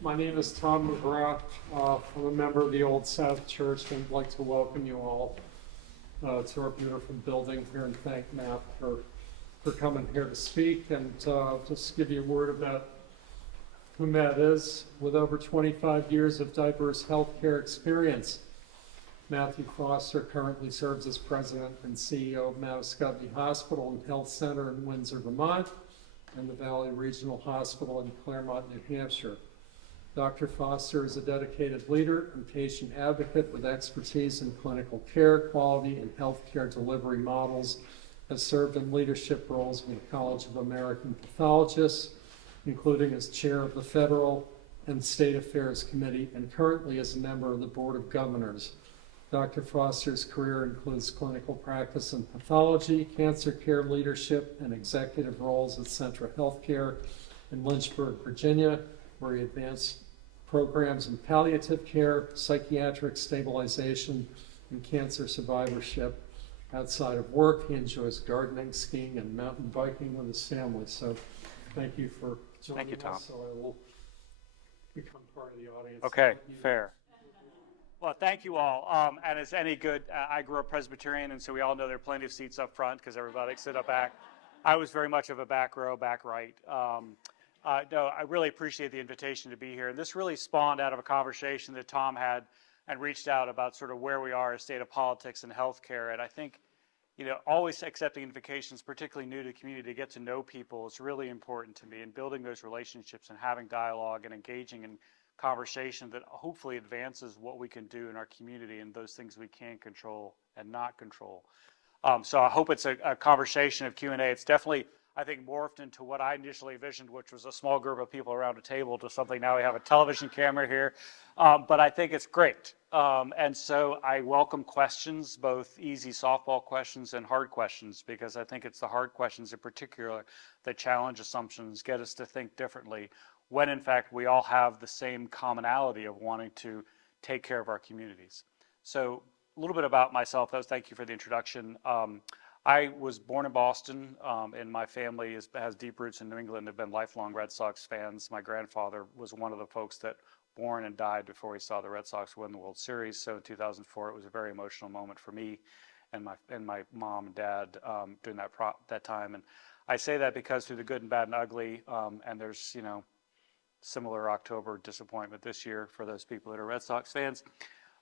My name is Tom McGrath. I'm a member of the Old South Church and I'd like to welcome you all to our beautiful building here and thank Matt for coming here to speak and just give you a word about who Matt is. With over 25 years of diverse healthcare experience, Matthew Foster currently serves as president and CEO of MAHHC Valley Hospital and Health Center in Windsor, Vermont, and the Valley Regional Hospital in Claremont, New Hampshire. Dr. Foster is a dedicated leader and patient advocate with expertise in clinical care, quality, and healthcare delivery models, has served in leadership roles with the College of American Pathologists, including as chair of the Federal and State Affairs Committee, and currently as a member of the Board of Governors. Dr. Foster's career includes clinical practice in pathology, cancer care leadership, and executive roles at Centra Healthcare in Lynchburg, Virginia, where he advanced programs in palliative care, psychiatric stabilization, and cancer survivorship. Outside of work, he enjoys gardening, skiing, and mountain biking with his family. So thank you for joining us. Tom. So I will become part of the audience. Okay, fair. Well, thank you all. And as any good, I grew up Presbyterian, and so we all know there are plenty of seats up front because everybody sit up back. I was very much of a back row, back right. No, I really appreciate the invitation to be here. And this really spawned out of a conversation that Tom had and reached out about sort of where we are as state of politics and healthcare. And I think, you know, always accepting invitations, particularly new to the community, to get to know people is really important to me, and building those relationships and having dialogue and engaging in conversation that hopefully advances what we can do in our community and those things we can control and not control. So I hope it's a conversation of Q&A. It's definitely, I think, morphed into what I initially envisioned, which was a small group of people around a table, to something now we have a television camera here. But I think it's great. And so I welcome questions, both easy softball questions and hard questions, because I think it's the hard questions in particular that challenge assumptions, get us to think differently, when in fact we all have the same commonality of wanting to take care of our communities. So a little bit about myself. Thank you for the introduction. I was born in Boston, and my family has deep roots in New England. They've been lifelong Red Sox fans. My grandfather was one of the folks that born and died before he saw the Red Sox win the World Series. So in 2004, it was a very emotional moment for me and my mom and dad during that time. And I say that because through the good and bad and ugly, and there's, you know, similar October disappointment this year for those people that are Red Sox fans.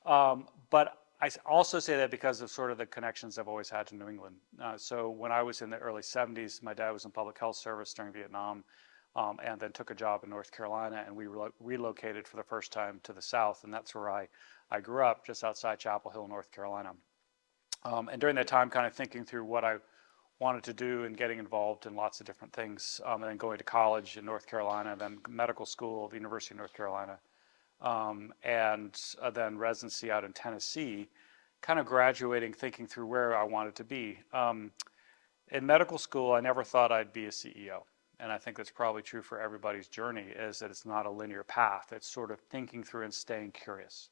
But I also say that because of sort of the connections I've always had to New England. So when I was in the early 70s, my dad was in public health service during Vietnam, and then took a job in North Carolina, and we relocated for the first time to the South, and that's where I grew up, just outside Chapel Hill, North Carolina. And during that time, kind of thinking through what I wanted to do and getting involved in lots of different things, and then going to college in North Carolina, then medical school at the University of North Carolina, and then residency out in Tennessee, kind of graduating, thinking through where I wanted to be. In medical school, I never thought I'd be a CEO. And I think that's probably true for everybody's journey, is that it's not a linear path. It's sort of thinking through and staying curious.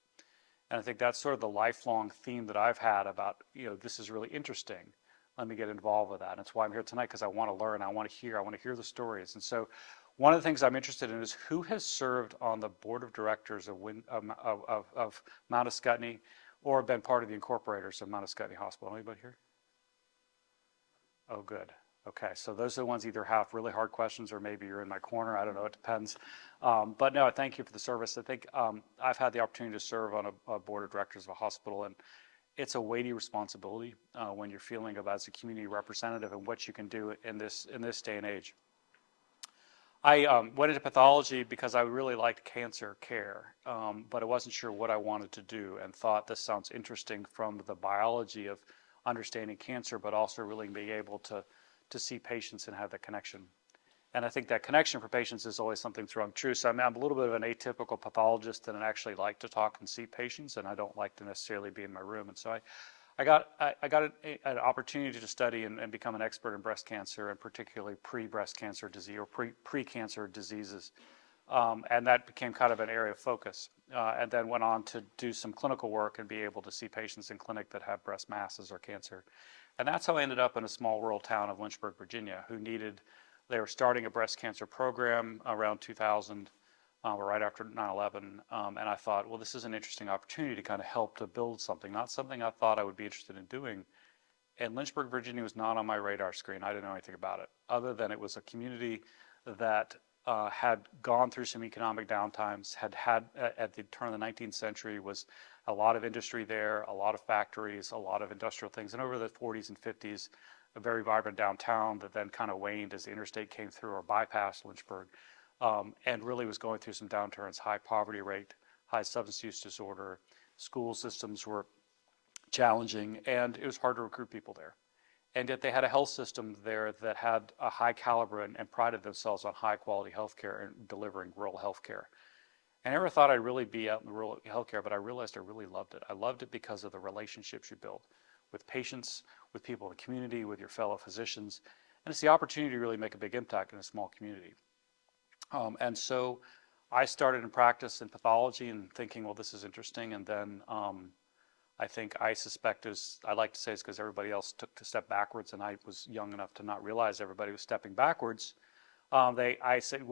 And I think that's sort of the lifelong theme that I've had about, you know, this is really interesting. Let me get involved with that. And that's why I'm here tonight, because I want to learn, I want to hear the stories. And so one of the things I'm interested in is who has served on the board of directors of MAHHC or been part of the incorporators of MAHHC Hospital. Anybody here? Oh, good. Okay, so those are the ones either have really hard questions or maybe you're in my corner. I don't know, it depends. But no, thank you for the service. I think I've had the opportunity to serve on a board of directors of a hospital, and it's a weighty responsibility when you're feeling of as a community representative and what you can do in this day and age. I went into pathology because I really liked cancer care, but I wasn't sure what I wanted to do, and thought this sounds interesting from the biology of understanding cancer, but also really being able to see patients and have that connection. And I think that connection for patients is always something that's rung true. So I'm a little bit of an atypical pathologist, and I actually like to talk and see patients, and I don't like to necessarily be in my room. And so I got an opportunity to study and become an expert in breast cancer, and particularly pre-breast cancer disease or pre-cancer diseases. And that became kind of an area of focus. And then went on to do some clinical work and be able to see patients in clinic that have breast masses or cancer. And that's how I ended up in a small rural town of Lynchburg, Virginia, they were starting a breast cancer program around 2000. right after 9/11, and I thought, well, this is an interesting opportunity to kind of help to build something, not something I thought I would be interested in doing. And Lynchburg, Virginia was not on my radar screen. I didn't know anything about it, other than it was a community that had gone through some economic downtimes, had at the turn of the 19th century was a lot of industry there, a lot of factories, a lot of industrial things. And over the 40s and 50s, a very vibrant downtown that then kind of waned as the interstate came through or bypassed Lynchburg, and really was going through some downturns, high poverty rate, high substance use disorder. School systems were challenging, and it was hard to recruit people there. And yet they had a health system there that had a high caliber and prided themselves on high quality healthcare and delivering rural healthcare. I never thought I'd really be out in the rural healthcare, but I realized I really loved it. I loved it because of the relationships you build with patients, with people in the community, with your fellow physicians, and it's the opportunity to really make a big impact in a small community. And so I started in practice in pathology and thinking, well, this is interesting, and then I suspect I like to say it's because everybody else took a step backwards, and I was young enough to not realize everybody was stepping backwards. They said,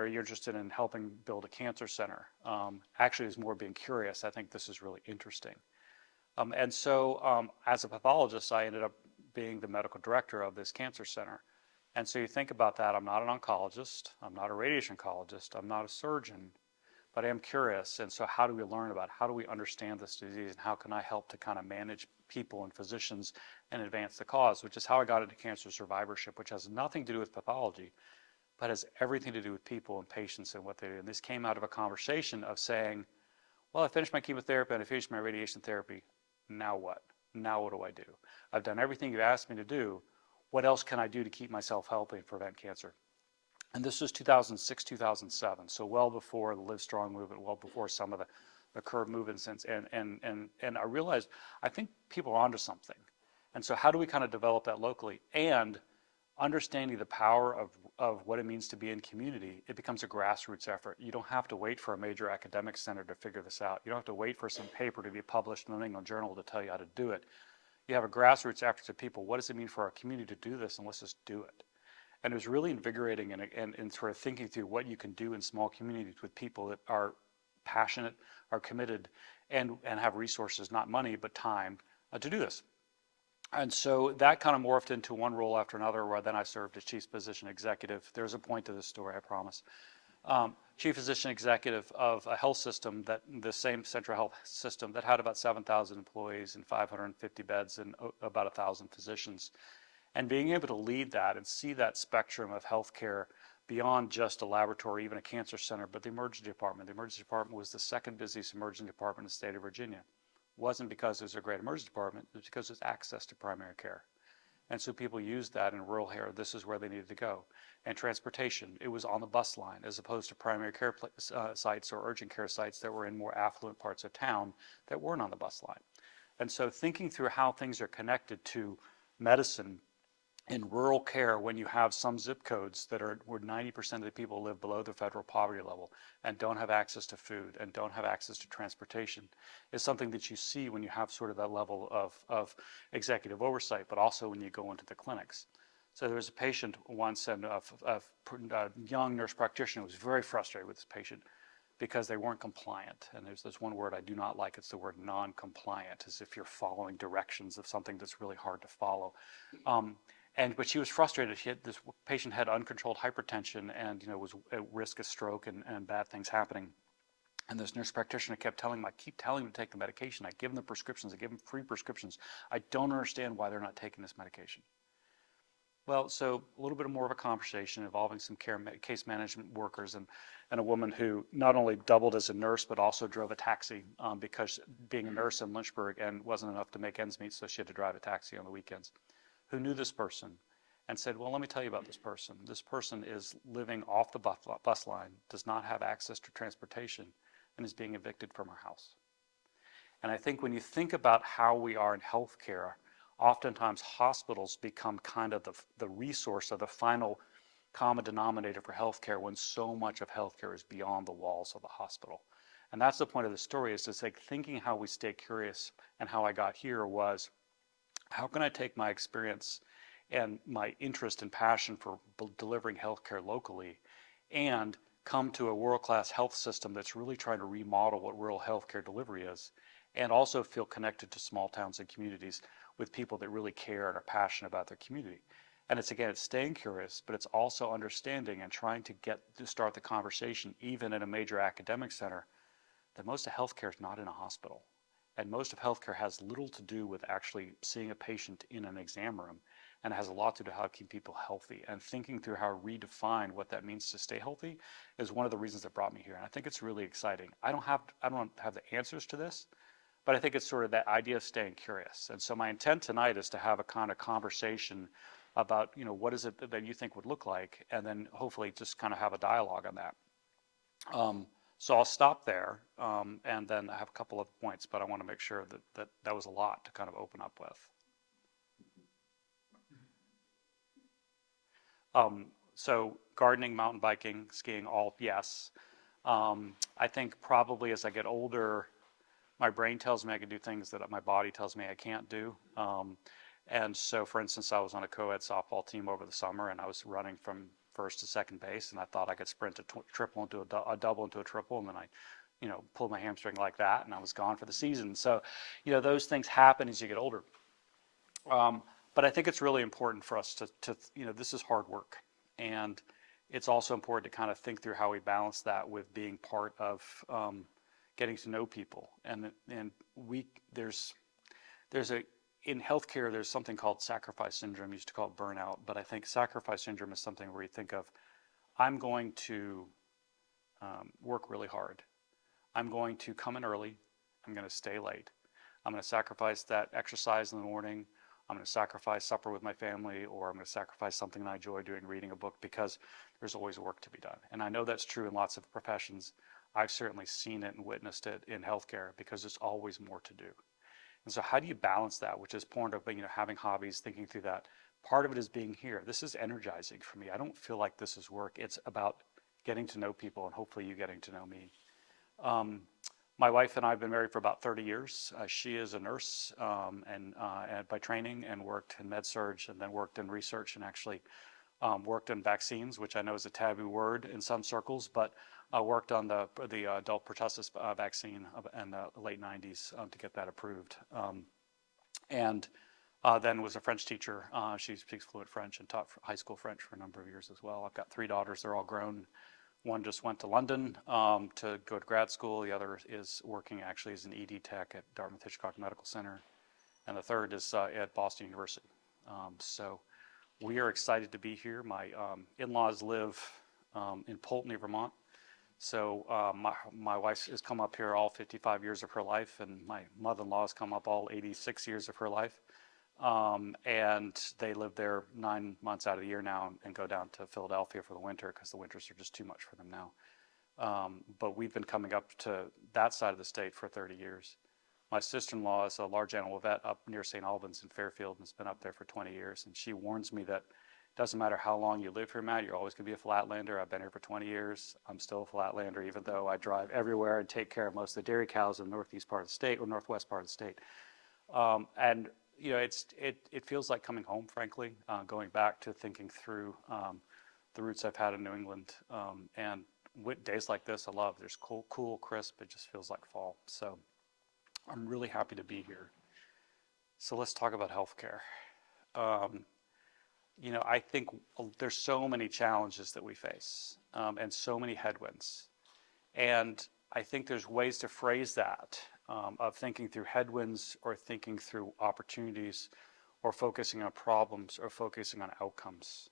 are you interested in helping build a cancer center? Actually, it was more being curious. I think this is really interesting. And so as a pathologist, I ended up being the medical director of this cancer center. And so you think about that. I'm not an oncologist. I'm not a radiation oncologist. I'm not a surgeon. But I am curious, and so how do we learn about it? How do we understand this disease, and how can I help to kind of manage people and physicians and advance the cause, which is how I got into cancer survivorship, which has nothing to do with pathology, but has everything to do with people and patients and what they do. And this came out of a conversation of saying, well, I finished my chemotherapy and I finished my radiation therapy. Now what? Now what do I do? I've done everything you've asked me to do. What else can I do to keep myself healthy and prevent cancer? And this was 2006, 2007, so well before the Live Strong movement, well before some of the current movements. And I realized, I think people are onto something. And so how do we kind of develop that locally? And understanding the power of what it means to be in community, it becomes a grassroots effort. You don't have to wait for a major academic center to figure this out. You don't have to wait for some paper to be published in the New England Journal to tell you how to do it. You have a grassroots effort to people. What does it mean for our community to do this? And let's just do it. And it was really invigorating and sort of thinking through what you can do in small communities with people that are passionate, are committed, and have resources, not money, but time to do this. And so that kind of morphed into one role after another, where then I served as chief physician executive. There's a point to this story, I promise. Chief physician executive of a health system, that the same central health system that had about 7,000 employees and 550 beds and about 1,000 physicians. And being able to lead that and see that spectrum of healthcare beyond just a laboratory, even a cancer center, but the emergency department. The emergency department was the second busiest emergency department in the state of Virginia. It wasn't because it was a great emergency department, it was because it was access to primary care. And so people used that in rural care. This is where they needed to go. And transportation, it was on the bus line, as opposed to primary care sites or urgent care sites that were in more affluent parts of town that weren't on the bus line. And so thinking through how things are connected to medicine in rural care, when you have some zip codes that are where 90% of the people live below the federal poverty level and don't have access to food and don't have access to transportation, is something that you see when you have sort of that level of executive oversight, but also when you go into the clinics. So there was a patient once, and a young nurse practitioner was very frustrated with this patient because they weren't compliant. And there's this one word I do not like, it's the word non-compliant, as if you're following directions of something that's really hard to follow. But she was frustrated. This patient had uncontrolled hypertension and was at risk of stroke and bad things happening. And this nurse practitioner kept telling him, I keep telling them to take the medication. I give them the prescriptions. I give them free prescriptions. I don't understand why they're not taking this medication. Well, so a little bit more of a conversation involving some case management workers and a woman who not only doubled as a nurse, but also drove a taxi because being a nurse in Lynchburg and wasn't enough to make ends meet, so she had to drive a taxi on the weekends, who knew this person and said, well, let me tell you about this person. This person is living off the bus line, does not have access to transportation, and is being evicted from her house. And I think when you think about how we are in healthcare, oftentimes hospitals become kind of the resource or the final common denominator for healthcare, when so much of healthcare is beyond the walls of the hospital. And that's the point of the story, is to like thinking how we stay curious. And how I got here was, how can I take my experience and my interest and passion for delivering healthcare locally and come to a world-class health system that's really trying to remodel what rural healthcare delivery is, and also feel connected to small towns and communities with people that really care and are passionate about their community. And it's staying curious, but it's also understanding and trying to start the conversation, even in a major academic center, that most of healthcare is not in a hospital. And most of healthcare has little to do with actually seeing a patient in an exam room, and it has a lot to do with how to keep people healthy. And thinking through how to redefine what that means to stay healthy is one of the reasons that brought me here. And I think it's really exciting. I don't have the answers to this, but I think it's sort of that idea of staying curious. And so my intent tonight is to have a kind of conversation about, what is it that you think would look like, and then hopefully just kind of have a dialogue on that. So I'll stop there, and then I have a couple of points, but I want to make sure that was a lot to kind of open up with. So gardening, mountain biking, skiing, all yes. I think probably as I get older, my brain tells me I can do things that my body tells me I can't do. And so, for instance, I was on a co-ed softball team over the summer, and I was running from first to second base, and I thought I could sprint a triple into a double into a triple, and then I, pulled my hamstring like that, and I was gone for the season. So, those things happen as you get older. But I think it's really important for us to this is hard work, and it's also important to kind of think through how we balance that with being part of getting to know people. And in healthcare, there's something called sacrifice syndrome. Used to call it burnout, but I think sacrifice syndrome is something where you think of, I'm going to work really hard. I'm going to come in early. I'm going to stay late. I'm going to sacrifice that exercise in the morning. I'm going to sacrifice supper with my family, or I'm going to sacrifice something that I enjoy doing, reading a book, because there's always work to be done. And I know that's true in lots of professions. I've certainly seen it and witnessed it in healthcare, because there's always more to do. And so how do you balance that, which is part of having hobbies, thinking through that. Part of it is being here. This is energizing for me. I don't feel like this is work. It's about getting to know people, and hopefully you getting to know me. My wife and I have been married for about 30 years. She is a nurse and by training, and worked in med-surg, and then worked in research, and actually worked in vaccines, which I know is a taboo word in some circles, but worked on the adult pertussis vaccine in the late 90s to get that approved. And then was a French teacher. She speaks fluent French and taught high school French for a number of years as well. I've got 3 daughters. They're all grown. One just went to London to go to grad school. The other is working actually as an ED tech at Dartmouth-Hitchcock Medical Center. And the third is at Boston University. So we are excited to be here. My in-laws live in Poultney, Vermont. So my wife has come up here all 55 years of her life, and my mother-in-law has come up all 86 years of her life. And they live there 9 months out of the year now, and go down to Philadelphia for the winter, because the winters are just too much for them now. But we've been coming up to that side of the state for 30 years. My sister-in-law is a large animal vet up near St. Albans in Fairfield, and has been up there for 20 years. And she warns me that it doesn't matter how long you live here, Matt, you're always going to be a flatlander. I've been here for 20 years. I'm still a flatlander, even though I drive everywhere and take care of most of the dairy cows in the northeast part of the state, or northwest part of the state. And it feels like coming home, frankly, going back to thinking through the roots I've had in New England. And with days like this, I love. There's cool, crisp. It just feels like fall. So I'm really happy to be here. So let's talk about healthcare. I think there's so many challenges that we face, and so many headwinds. And I think there's ways to phrase that, of thinking through headwinds, or thinking through opportunities, or focusing on problems, or focusing on outcomes.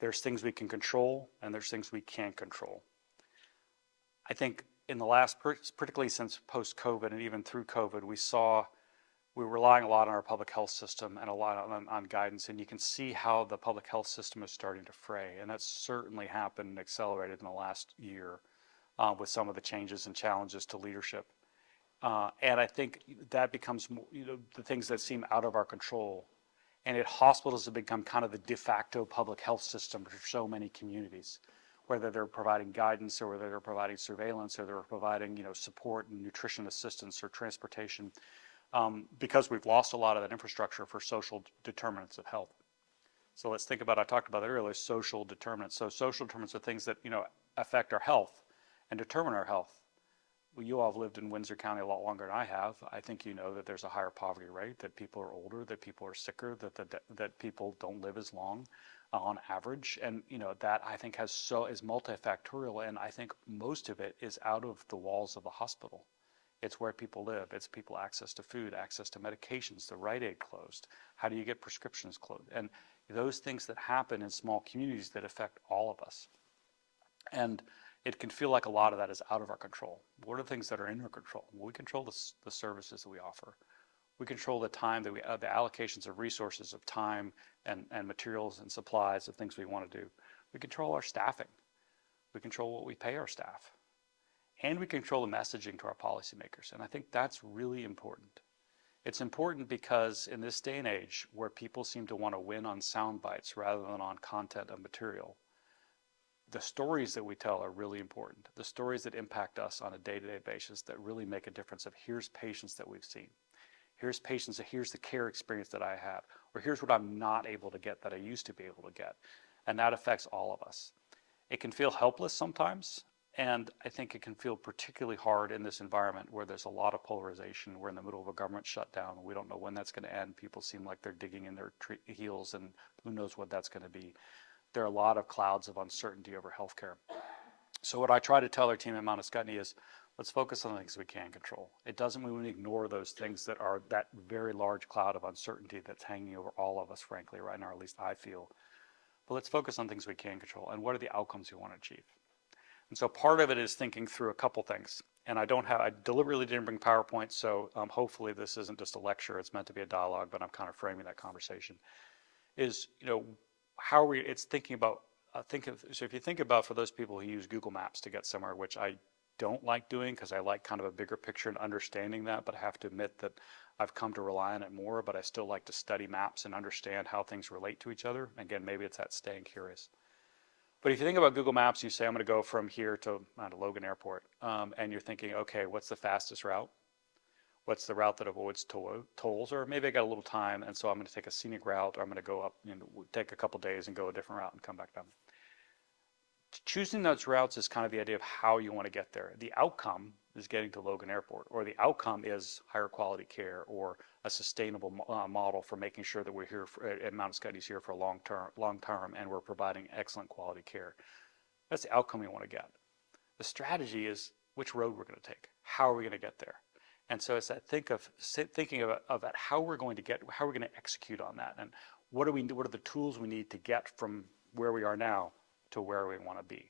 There's things we can control, and there's things we can't control. I think in the last, particularly since post-COVID and even through COVID, we were relying a lot on our public health system and a lot on guidance, and you can see how the public health system is starting to fray, and that's certainly happened and accelerated in the last year with some of the changes and challenges to leadership. And I think that becomes the things that seem out of our control. And hospitals have become kind of the de facto public health system for so many communities, whether they're providing guidance, or whether they're providing surveillance, or they're providing support and nutrition assistance, or transportation, because we've lost a lot of that infrastructure for social determinants of health. So let's think about, I talked about it earlier, social determinants. So social determinants are things that, affect our health and determine our health. Well, you all have lived in Windsor County a lot longer than I have. I think you know that there's a higher poverty rate, that people are older, that people are sicker, that people don't live as long on average. And, that I think is multifactorial. And I think most of it is out of the walls of the hospital. It's where people live. It's people access to food, access to medications, the Rite Aid closed. How do you get prescriptions closed? And those things that happen in small communities that affect all of us. And it can feel like a lot of that is out of our control. What are the things that are in our control? Well, we control the services that we offer. We control the time that the allocations of resources, of time and materials and supplies, of things we want to do. We control our staffing. We control what we pay our staff. And we control the messaging to our policymakers. And I think that's really important. It's important because in this day and age where people seem to want to win on sound bites rather than on content and material, the stories that we tell are really important. The stories that impact us on a day-to-day basis that really make a difference of here's patients that we've seen. Here's patients, here's the care experience that I have, or here's what I'm not able to get that I used to be able to get. And that affects all of us. It can feel helpless sometimes. And I think it can feel particularly hard in this environment where there's a lot of polarization. We're in the middle of a government shutdown. We don't know when that's going to end. People seem like they're digging in their heels, and who knows what that's going to be. There are a lot of clouds of uncertainty over healthcare. So what I try to tell our team at Mount Scottney is, let's focus on the things we can control. It doesn't mean we ignore those things that are that very large cloud of uncertainty that's hanging over all of us, frankly, right now, or at least I feel. But let's focus on things we can control, and what are the outcomes we want to achieve. And so part of it is thinking through a couple things. And I deliberately didn't bring PowerPoint, so hopefully this isn't just a lecture, it's meant to be a dialogue, but I'm kind of framing that conversation. How are we, it's thinking about, so if you think about for those people who use Google Maps to get somewhere, which I don't like doing because I like kind of a bigger picture and understanding that, but I have to admit that I've come to rely on it more, but I still like to study maps and understand how things relate to each other. Again, maybe it's that staying curious. But if you think about Google Maps, you say, I'm going to go from here to Logan Airport, and you're thinking, okay, what's the fastest route? What's the route that avoids tolls? Or maybe I got a little time, and so I'm going to take a scenic route, or I'm going to go up, take a couple days and go a different route and come back down. Choosing those routes is kind of the idea of how you want to get there. The outcome is getting to Logan Airport, or the outcome is higher quality care, or a sustainable model for making sure that we're here at Mount Scottney's here for a long term, and we're providing excellent quality care. That's the outcome we want to get. The strategy is which road we're going to take. How are we going to get there? And so it's that thinking of how we're going to execute on that, and what are the tools we need to get from where we are now to where we want to be.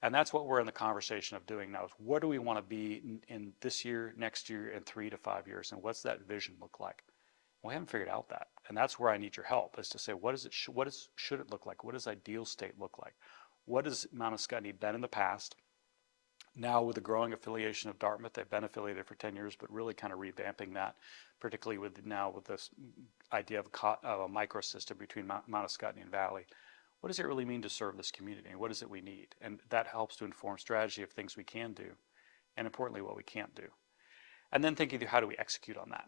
And that's what we're in the conversation of doing now, is what do we want to be in this year, next year, and 3 to 5 years, and what's that vision look like? We haven't figured out that, and that's where I need your help, is to say, should it look like? What does ideal state look like? What has Mount Scottney been in the past? Now with the growing affiliation of Dartmouth, they've been affiliated for 10 years, but really kind of revamping that, particularly with this idea of a microsystem between Mount Scottney and Valley. What does it really mean to serve this community? What is it we need? And that helps to inform strategy of things we can do, and importantly, what we can't do. And then thinking through how do we execute on that?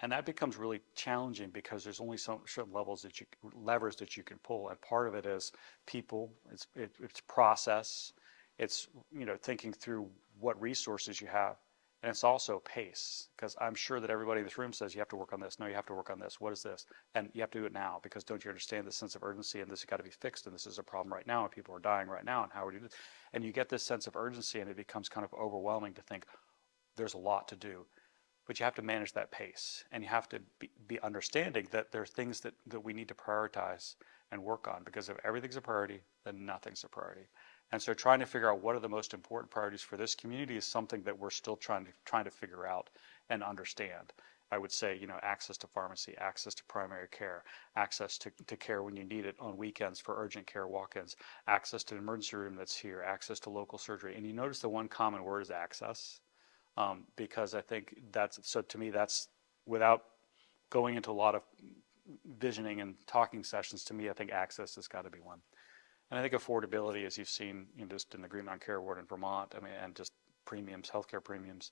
And that becomes really challenging because there's only some certain levers that you can pull. And part of it is people, it's process, it's thinking through what resources you have. And it's also pace, because I'm sure that everybody in this room says you have to work on this. No, you have to work on this. What is this? And you have to do it now, because don't you understand the sense of urgency, and this has got to be fixed, and this is a problem right now, and people are dying right now, and how we do this. And you get this sense of urgency, and it becomes kind of overwhelming to think there's a lot to do. But you have to manage that pace, and you have to be understanding that there are things that we need to prioritize and work on, because if everything's a priority, then nothing's a priority. And so trying to figure out what are the most important priorities for this community is something that we're still trying to figure out and understand. I would say, access to pharmacy, access to primary care, access to care when you need it on weekends for urgent care walk-ins, access to an emergency room that's here, access to local surgery. And you notice the one common word is access, because I think to me, that's, without going into a lot of visioning and talking sessions, to me, I think access has got to be one. And I think affordability, as you've seen just in the Green Mountain Care Award in Vermont, and just premiums, healthcare premiums,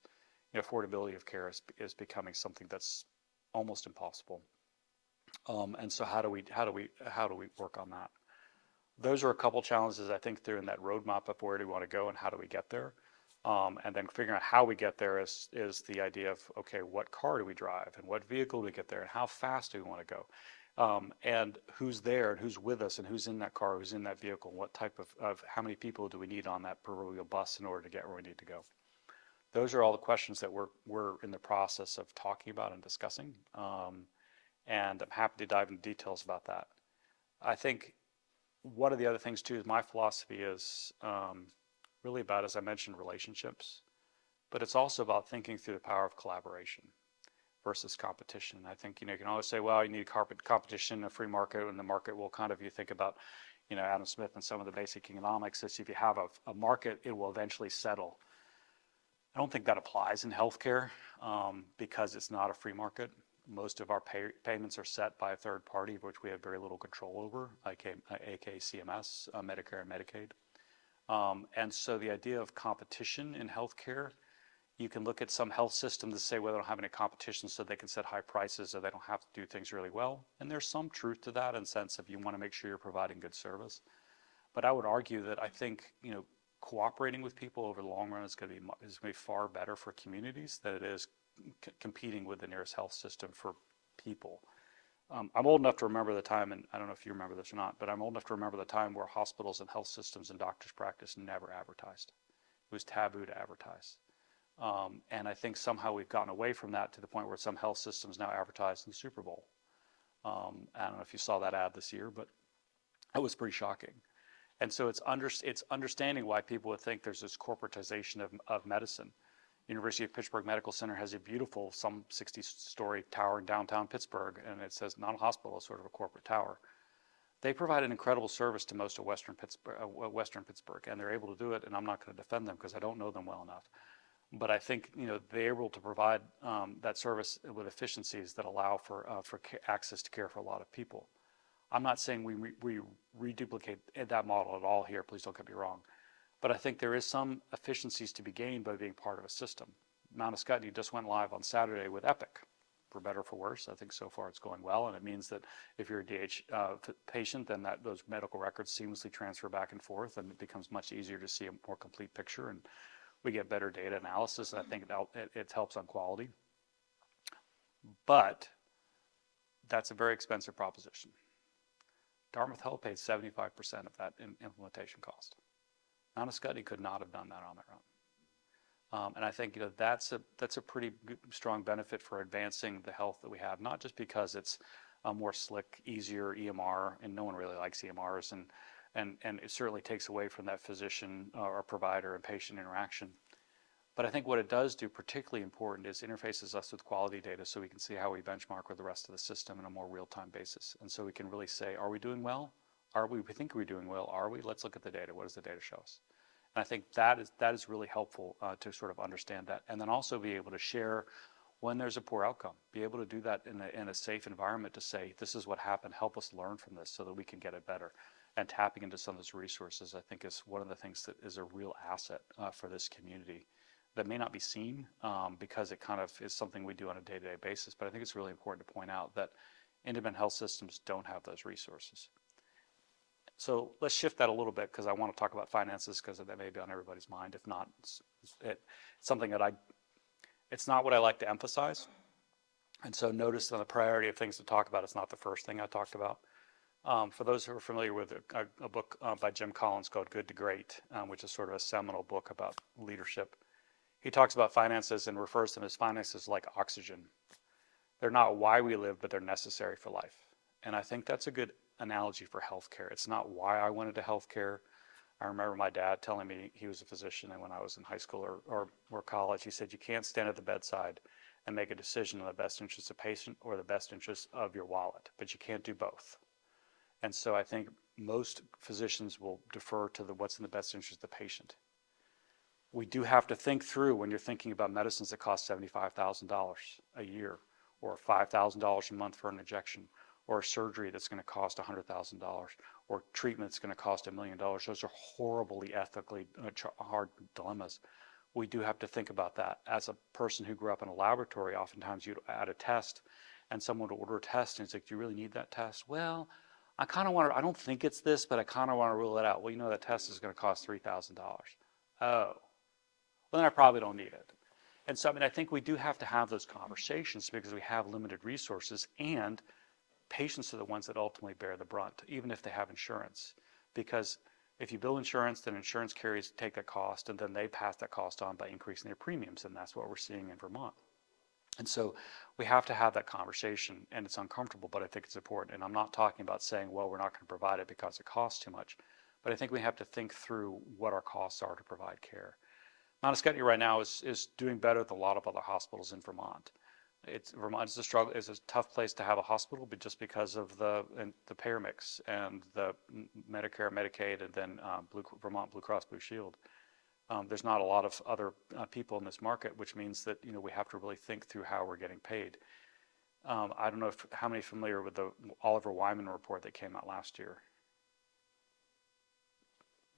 affordability of care is becoming something that's almost impossible. And so how do we work on that? Those are a couple challenges I think they're in that roadmap of where do we want to go and how do we get there. And then figuring out how we get there is the idea of, okay, what car do we drive and what vehicle do we get there and how fast do we want to go? And who's there and who's with us and who's in that car, who's in that vehicle, and what type of how many people do we need on that proverbial bus in order to get where we need to go? Those are all the questions that we're in the process of talking about and discussing. And I'm happy to dive into details about that. I think one of the other things too is my philosophy is really about, as I mentioned, relationships, but it's also about thinking through the power of collaboration versus competition. I think, you can always say, well, you need competition, a free market, and the market will kind of, you think about, Adam Smith and some of the basic economics, is if you have a market, it will eventually settle. I don't think that applies in healthcare because it's not a free market. Most of our payments are set by a third party, which we have very little control over, aka CMS, Medicare and Medicaid. And so the idea of competition in healthcare, you can look at some health systems that say, well, they don't have any competition so they can set high prices or they don't have to do things really well. And there's some truth to that in the sense of you want to make sure you're providing good service. But I would argue that I think, cooperating with people over the long run is going to be far better for communities than it is competing with the nearest health system for people. I'm old enough to remember the time, and I don't know if you remember this or not, but I'm old enough to remember the time where hospitals and health systems and doctors' practice never advertised. It was taboo to advertise. And I think somehow we've gotten away from that to the point where some health systems now advertise in the Super Bowl. I don't know if you saw that ad this year, but it was pretty shocking. And so it's understanding why people would think there's this corporatization of medicine. University of Pittsburgh Medical Center has a beautiful, some 60-story tower in downtown Pittsburgh, and it says not a hospital, it's sort of a corporate tower. They provide an incredible service to most of Western Pittsburgh, and they're able to do it, and I'm not going to defend them because I don't know them well enough. But I think they're able to provide that service with efficiencies that allow for access to care for a lot of people. I'm not saying we reduplicate that model at all here, please don't get me wrong. But I think there is some efficiencies to be gained by being part of a system. Mount Scottney just went live on Saturday with Epic, for better or for worse. I think so far it's going well, and it means that if you're a DH patient, then those medical records seamlessly transfer back and forth, and it becomes much easier to see a more complete picture, and we get better data analysis, and I think it helps on quality. But that's a very expensive proposition. Dartmouth Health paid 75% of that implementation cost. Mount Scottney could not have done that on their own. And I think that's a pretty strong benefit for advancing the health that we have, not just because it's a more slick, easier EMR, and no one really likes EMRs, and it certainly takes away from that physician or provider and patient interaction. But I think what it does do, particularly important, is interfaces us with quality data so we can see how we benchmark with the rest of the system on a more real-time basis. And so we can really say, are we doing well? We think we're doing well. Are we? Let's look at the data. What does the data show us? And I think that is really helpful to sort of understand that. And then also be able to share when there's a poor outcome. Be able to do that in a safe environment to say, this is what happened. Help us learn from this so that we can get it better. And tapping into some of those resources, I think, is one of the things that is a real asset for this community that may not be seen because it kind of is something we do on a day-to-day basis. But I think it's really important to point out that independent health systems don't have those resources. So let's shift that a little bit because I want to talk about finances because that may be on everybody's mind. If not, it's something that it's not what I like to emphasize. And so notice on the priority of things to talk about, it's not the first thing I talked about. For those who are familiar with a book by Jim Collins called Good to Great, which is sort of a seminal book about leadership, he talks about finances and refers to them as finances like oxygen. They're not why we live, but they're necessary for life. And I think that's a good analogy for healthcare. It's not why I went into healthcare. I remember my dad telling me, he was a physician, and when I was in high school or college, he said, you can't stand at the bedside and make a decision in the best interest of patient or the best interest of your wallet, but you can't do both. And so I think most physicians will defer to what's in the best interest of the patient. We do have to think through when you're thinking about medicines that cost $75,000 a year or $5,000 a month for an injection, or a surgery that's going to cost $100,000, or treatment that's going to cost $1 million. Those are horribly ethically hard dilemmas. We do have to think about that. As a person who grew up in a laboratory, oftentimes you'd add a test and someone would order a test, and it's like, do you really need that test? Well, I kind of want to, I don't think it's this, but I kind of want to rule it out. Well, you know, that test is going to cost $3,000. Oh, well, then I probably don't need it. And so, I mean, I think we do have to have those conversations because we have limited resources, and patients are the ones that ultimately bear the brunt, even if they have insurance. Because if you bill insurance, then insurance carriers take that cost, and then they pass that cost on by increasing their premiums, and that's what we're seeing in Vermont. And so we have to have that conversation, and it's uncomfortable, but I think it's important. And I'm not talking about saying, well, we're not going to provide it because it costs too much, but I think we have to think through what our costs are to provide care. MAHHC right now is doing better than a lot of other hospitals in Vermont. Vermont is a struggle. It's a tough place to have a hospital, but just because of the payer mix and the Medicare, Medicaid, and then Vermont Blue Cross Blue Shield. There's not a lot of other people in this market, which means that we have to really think through how we're getting paid. I don't know how many are familiar with the Oliver Wyman report that came out last year.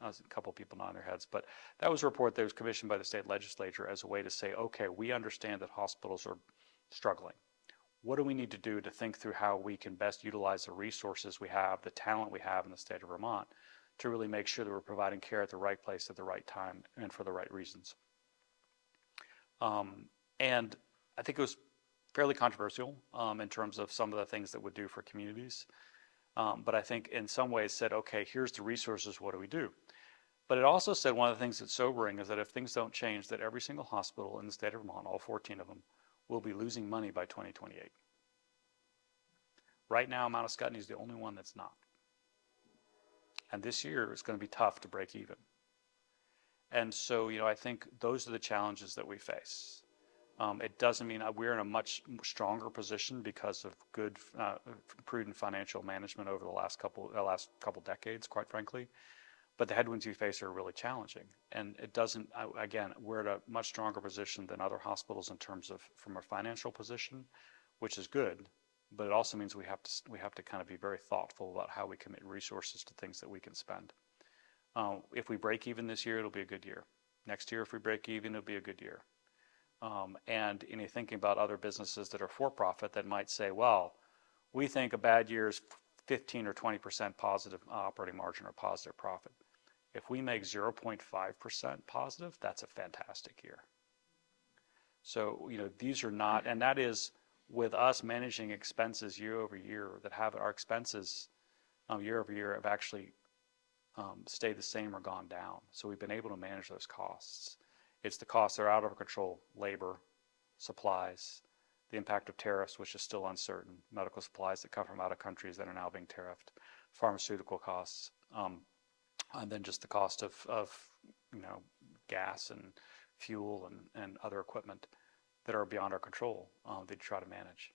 A couple of people nodding their heads, but that was a report that was commissioned by the state legislature as a way to say, okay, we understand that hospitals are struggling. What do we need to do to think through how we can best utilize the resources we have, the talent we have in the state of Vermont, to really make sure that we're providing care at the right place at the right time and for the right reasons. And I think it was fairly controversial in terms of some of the things that would do for communities. But I think in some ways said, okay, here's the resources, what do we do? But it also said one of the things that's sobering is that if things don't change, that every single hospital in the state of Vermont, all 14 of them, will be losing money by 2028. Right now, MAHHC is the only one that's not. And this year is going to be tough to break even. And so, I think those are the challenges that we face. It doesn't mean we're in a much stronger position because of good, prudent financial management over the last couple decades, quite frankly. But the headwinds we face are really challenging. And it doesn't, again, we're at a much stronger position than other hospitals in terms of from a financial position, which is good. But it also means we have to kind of be very thoughtful about how we commit resources to things that we can spend. If we break even this year, it'll be a good year. Next year, if we break even, it'll be a good year. And you're thinking about other businesses that are for-profit that might say, well, we think a bad year is 15 or 20% positive operating margin or positive profit. If we make 0.5% positive, that's a fantastic year. So, these are not, and that is with us managing expenses year over year, that have our expenses year over year have actually stayed the same or gone down. So we've been able to manage those costs. It's the costs that are out of our control: labor, supplies, the impact of tariffs, which is still uncertain, medical supplies that come from out of countries that are now being tariffed, pharmaceutical costs, and then just the cost of gas and fuel and other equipment that are beyond our control that you try to manage.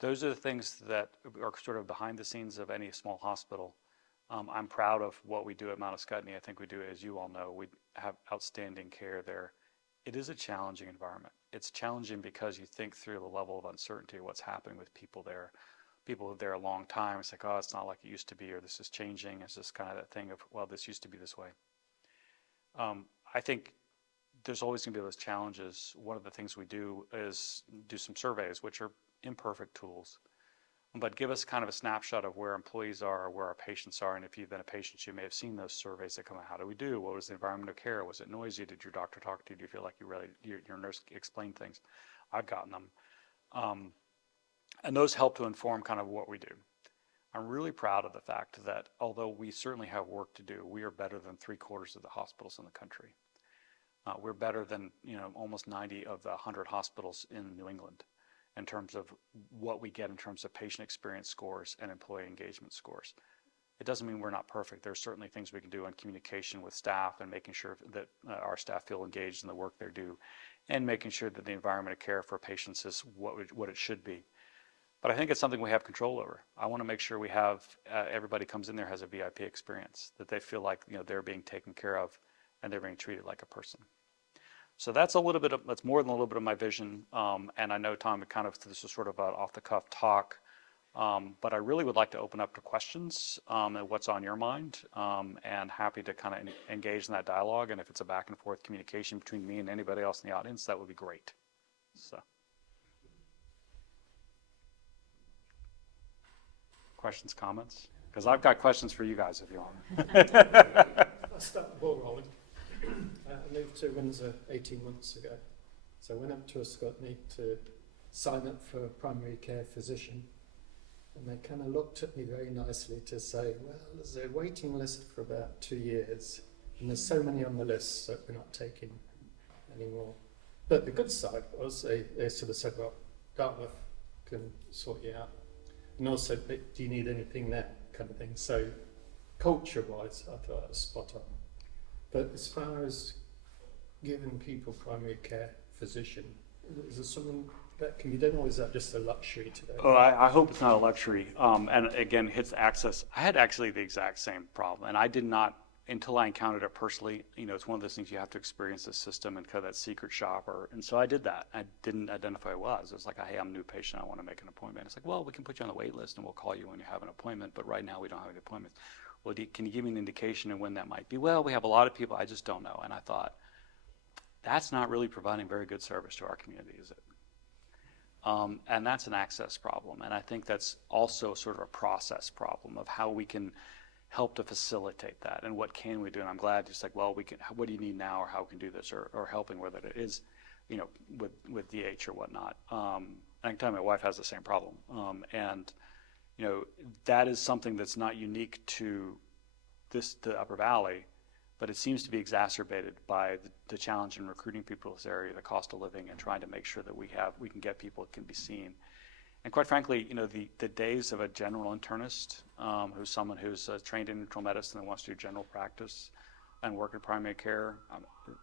Those are the things that are sort of behind the scenes of any small hospital. I'm proud of what we do at MAHHC. I think we do, as you all know, we have outstanding care there. It is a challenging environment. It's challenging because you think through the level of uncertainty of what's happening with people there. People who are there a long time, it's like, oh, it's not like it used to be, or this is changing. It's just kind of that thing of, well, this used to be this way. I think there's always going to be those challenges. One of the things we do is do some surveys, which are imperfect tools, but give us kind of a snapshot of where employees are, where our patients are, and if you've been a patient, you may have seen those surveys that come out. How do we do? What was the environment of care? Was it noisy? Did your doctor talk to you? Do you feel like your nurse explained things? I've gotten them. And those help to inform kind of what we do. I'm really proud of the fact that although we certainly have work to do, we are better than 3/4 of the hospitals in the country. We're better than almost 90 of the 100 hospitals in New England in terms of what we get in terms of patient experience scores and employee engagement scores. It doesn't mean we're not perfect. There's certainly things we can do in communication with staff and making sure that our staff feel engaged in the work they do, and making sure that the environment of care for patients is what it should be. But I think it's something we have control over. I want to make sure we have everybody comes in there has a VIP experience, that they feel like they're being taken care of and they're being treated like a person. So that's that's more than a little bit of my vision. And I know, Tom, this was sort of an off-the-cuff talk, but I really would like to open up to questions and what's on your mind, and happy to kind of engage in that dialogue. And if it's a back and forth communication between me and anybody else in the audience, that would be great. So. questions, comments? Because I've got questions for you guys if you want. I started the ball rolling. I moved to Windsor 18 months ago. So I went up to a Scotney to sign up for a primary care physician. And they kind of looked at me very nicely to say, well, there's a waiting list for about 2 years. And there's so many on the list that we're not taking anymore. But the good side was they sort of said, well, Dartmouth can sort you out. And also, do you need anything there, kind of thing. So culture-wise, I thought that was spot on. But as far as giving people primary care physician, is there something that can be done, or is that just a luxury today? Oh, I hope it's not a luxury. And again, hits access. I had actually the exact same problem, and I did not, until I encountered it personally, it's one of those things you have to experience the system and kind of that secret shopper. And so I did that. I didn't identify who I was. It was like, hey, I'm a new patient. I want to make an appointment. It's like, well, we can put you on the wait list and we'll call you when you have an appointment. But right now we don't have any appointments. Well, can you give me an indication of when that might be? Well, we have a lot of people. I just don't know. And I thought, that's not really providing very good service to our community, is it? And that's an access problem. And I think that's also sort of a process problem of how we can help to facilitate that and what can we do. And I'm glad just like, well, what do you need now, or how can we do this, or helping whether it is, with DH or whatnot. And I can tell you my wife has the same problem. And that is something that's not unique to the Upper Valley, but it seems to be exacerbated by the challenge in recruiting people to this area, the cost of living, and trying to make sure that we can get people that can be seen. And quite frankly, the days of a general internist, who's someone who's trained in internal medicine and wants to do general practice and work in primary care,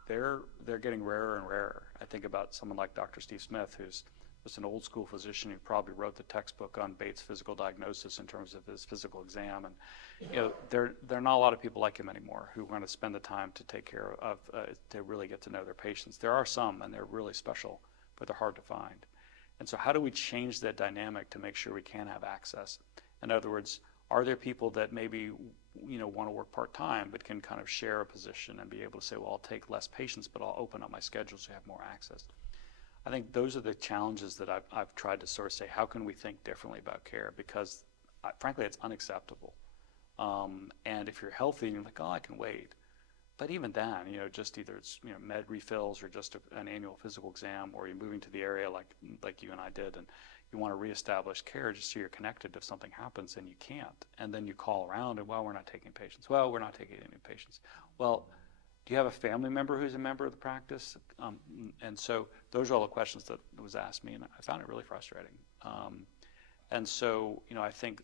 they're getting rarer and rarer. I think about someone like Dr. Steve Smith, who's just an old school physician who probably wrote the textbook on Bates physical diagnosis in terms of his physical exam. And there are not a lot of people like him anymore who want to spend the time to take care of, to really get to know their patients. There are some, and they're really special, but they're hard to find. And so how do we change that dynamic to make sure we can have access? In other words, are there people that maybe want to work part-time but can kind of share a position and be able to say, well, I'll take less patients, but I'll open up my schedule so you have more access? I think those are the challenges that I've tried to sort of say, how can we think differently about care? Because frankly, it's unacceptable. And if you're healthy and you're like, oh, I can wait. But even then, just either it's med refills or just an annual physical exam, or you're moving to the area like you and I did, and you want to reestablish care just so you're connected if something happens and you can't. And then you call around and, well, we're not taking patients. Well, we're not taking any patients. Well, do you have a family member who's a member of the practice? And so those are all the questions that was asked me, and I found it really frustrating. And so, I think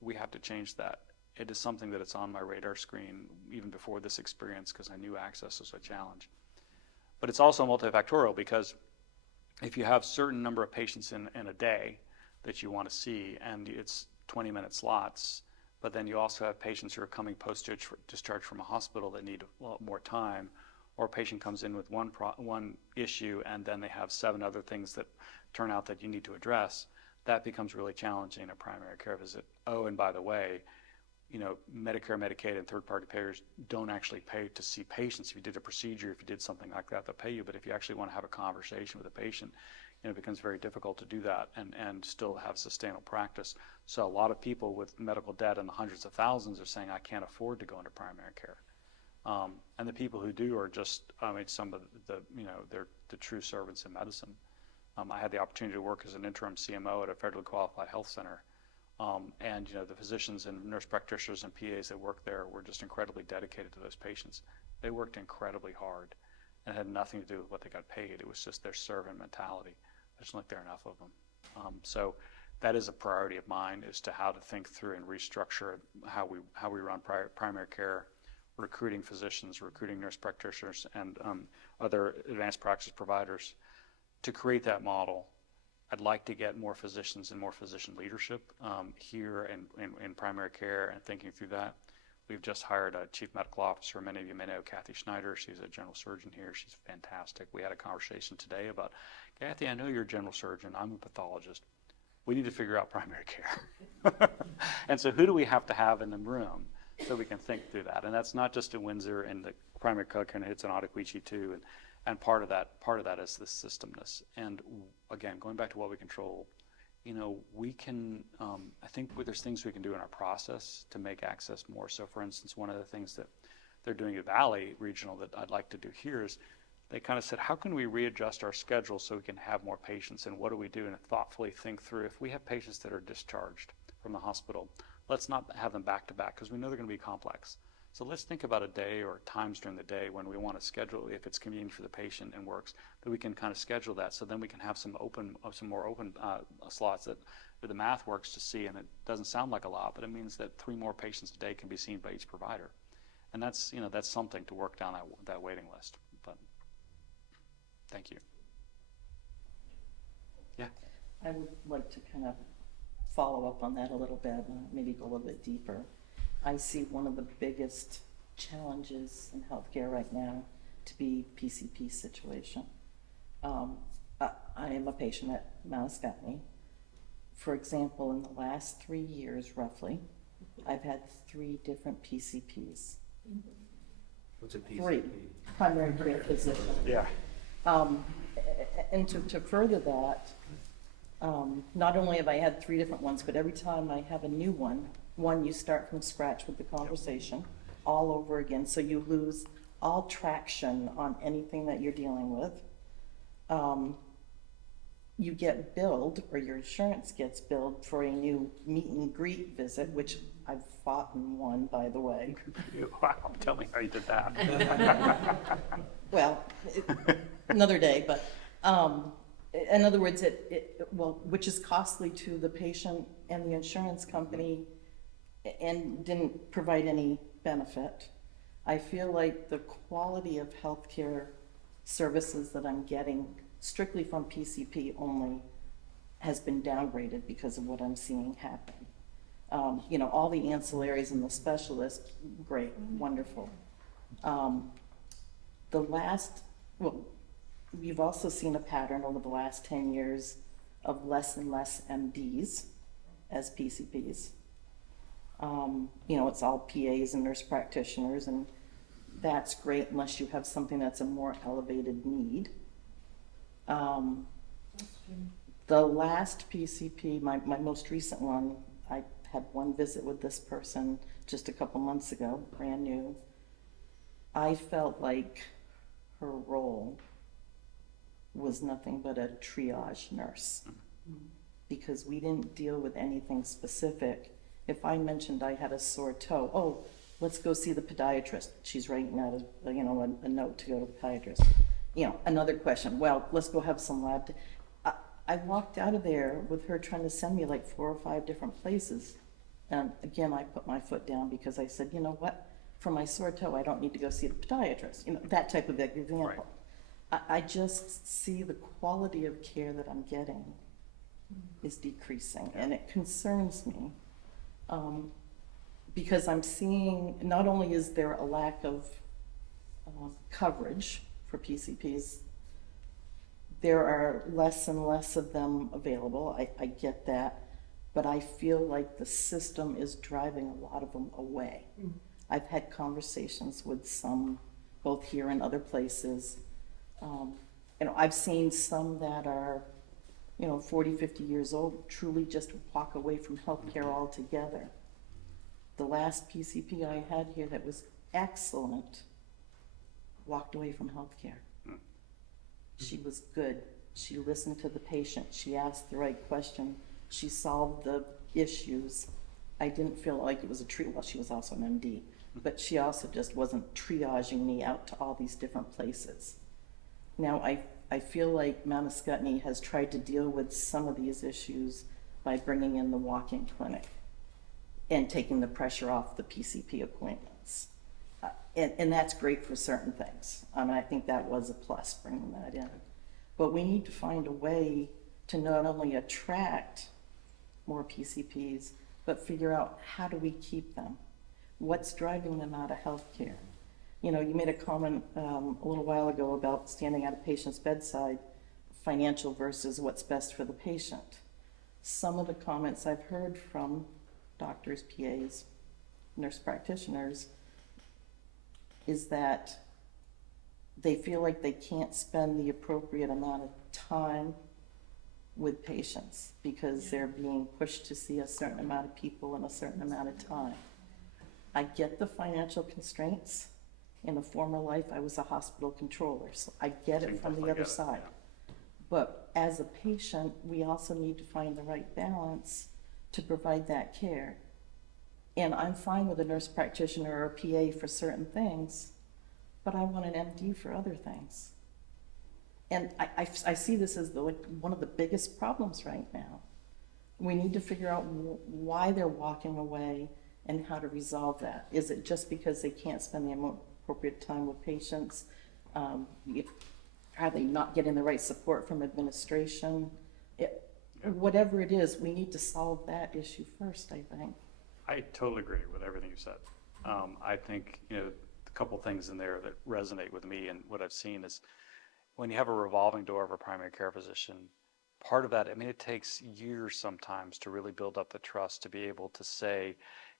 we have to change that. It is something that it's on my radar screen even before this experience, because I knew access was a challenge. But it's also multifactorial, because if you have a certain number of patients in a day that you want to see, and it's 20-minute slots, but then you also have patients who are coming post-discharge from a hospital that need a lot more time, or a patient comes in with one issue and then they have 7 other things that turn out that you need to address, that becomes really challenging in a primary care visit. Oh, and by the way, Medicare, Medicaid, and third-party payers don't actually pay to see patients. If you did a procedure, if you did something like that, they'll pay you. But if you actually want to have a conversation with a patient, it becomes very difficult to do that and still have sustainable practice. So a lot of people with medical debt in the hundreds of thousands are saying, I can't afford to go into primary care. And the people who do are just, some of they're the true servants in medicine. I had the opportunity to work as an interim CMO at a federally qualified health center. And the physicians and nurse practitioners and PAs that worked there were just incredibly dedicated to those patients. They worked incredibly hard and had nothing to do with what they got paid. It was just their servant mentality. I just don't think there are enough of them. So that is a priority of mine, is to how to think through and restructure how we run primary care, recruiting physicians, recruiting nurse practitioners, and other advanced practice providers to create that model. I'd like to get more physicians and more physician leadership here in primary care, and thinking through that. We've just hired a chief medical officer. Many of you may know Kathy Schneider. She's a general surgeon here. She's fantastic. We had a conversation today about, Kathy, I know you're a general surgeon. I'm a pathologist. We need to figure out primary care. And so who do we have to have in the room so we can think through that? And that's not just in Windsor, and the primary care kind of hits in Ottaquechee too. And part of that is the systemness. And again, going back to what we control, we can, I think there's things we can do in our process to make access more. So for instance, one of the things that they're doing at Valley Regional that I'd like to do here is they kind of said, how can we readjust our schedule so we can have more patients, and what do we do, and thoughtfully think through, if we have patients that are discharged from the hospital, let's not have them back to back because we know they're going to be complex. So let's think about a day or times during the day when we want to schedule, if it's convenient for the patient and works, that we can kind of schedule that, so then we can have some more open slots that the math works to see. And it doesn't sound like a lot, but it means that 3 more patients a day can be seen by each provider, and that's something to work down that waiting list. But thank you. Yeah. I would like to kind of follow up on that a little bit, maybe go a little bit deeper. I see one of the biggest challenges in healthcare right now to be PCP situation. I am a patient at MAHHC. For example, in the last 3 years, roughly, I've had 3 different PCPs. What's a PCP? 3 primary care physicians. Yeah. And to further that, not only have I had 3 different ones, but every time I have a new one, you start from scratch with the conversation all over again. So you lose all traction on anything that you're dealing with. You get billed, or your insurance gets billed for a new meet and greet visit, which I've fought and won, by the way. Wow, tell me how you did that. Well, another day, but in other words, which is costly to the patient and the insurance company and didn't provide any benefit. I feel like the quality of healthcare services that I'm getting strictly from PCP only has been downgraded because of what I'm seeing happen. All the ancillaries and the specialists, great, wonderful. You've also seen a pattern over the last 10 years of less and less MDs as PCPs. It's all PAs and nurse practitioners, and that's great unless you have something that's a more elevated need. The last PCP, my most recent one, I had one visit with this person just a couple months ago, brand new. I felt like her role was nothing but a triage nurse, because we didn't deal with anything specific. If I mentioned I had a sore toe, oh, let's go see the podiatrist. She's writing out a note to go to the podiatrist. Another question, well, let's go have some lab. I walked out of there with her trying to send me like 4 or 5 different places. And again, I put my foot down because I said, you know what, for my sore toe, I don't need to go see the podiatrist. that type of example. Right. I just see the quality of care that I'm getting is decreasing, and it concerns me. Because I'm seeing, not only is there a lack of coverage for PCPs, there are less and less of them available. I get that, but I feel like the system is driving a lot of them away. I've had conversations with some, both here and other places. I've seen some that are 40, 50 years old, truly just walk away from healthcare altogether. The last PCP I had here that was excellent walked away from healthcare. She was good. She listened to the patient. She asked the right question. She solved the issues. I didn't feel like it was a treat. Well, she was also an MD, but she also just wasn't triaging me out to all these different places. Now, I feel like MAHHC has tried to deal with some of these issues by bringing in the walk-in clinic and taking the pressure off the PCP appointments. And that's great for certain things. I think that was a plus, bringing that in. But we need to find a way to not only attract more PCPs, but figure out how do we keep them? What's driving them out of healthcare? You made a comment a little while ago about standing at a patient's bedside, financial versus what's best for the patient. Some of the comments I've heard from doctors, PAs, nurse practitioners, is that they feel like they can't spend the appropriate amount of time with patients because they're being pushed to see a certain amount of people in a certain amount of time. I get the financial constraints. In a former life, I was a hospital controller, so I get it from the other side. But as a patient, we also need to find the right balance to provide that care. And I'm fine with a nurse practitioner or a PA for certain things, but I want an MD for other things. And I see this as one of the biggest problems right now. We need to figure out why they're walking away and how to resolve that. Is it just because they can't spend the appropriate time with patients? Are they not getting the right support from administration? Whatever it is, we need to solve that issue first, I think. I totally agree with everything you said. I think, a couple things in there that resonate with me and what I've seen is when you have a revolving door of a primary care physician, part of that, it takes years sometimes to really build up the trust to be able to say,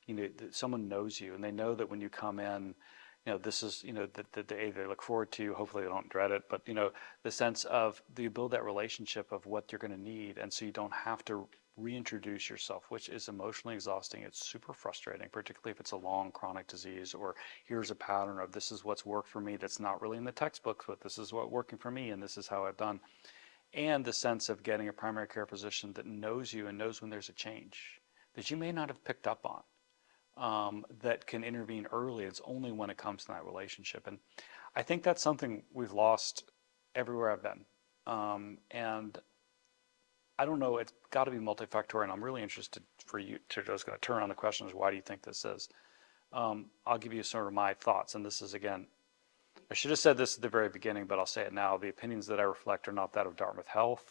that someone knows you and they know that when you come in, this is, the day they look forward to, hopefully they don't dread it, but, the sense of you build that relationship of what you're going to need. And so you don't have to reintroduce yourself, which is emotionally exhausting. It's super frustrating, particularly if it's a long chronic disease, or here's a pattern of this is what's worked for me that's not really in the textbooks, but this is what's working for me and this is how I've done. And the sense of getting a primary care physician that knows you and knows when there's a change that you may not have picked up on, that can intervene early. It's only when it comes to that relationship. And I think that's something we've lost everywhere I've been. And I don't know, it's got to be multifactorial, and I'm really interested for you to just going to turn on the question is, why do you think this is? I'll give you sort of my thoughts, and this is, again, I should have said this at the very beginning, but I'll say it now. The opinions that I reflect are not that of Dartmouth Health.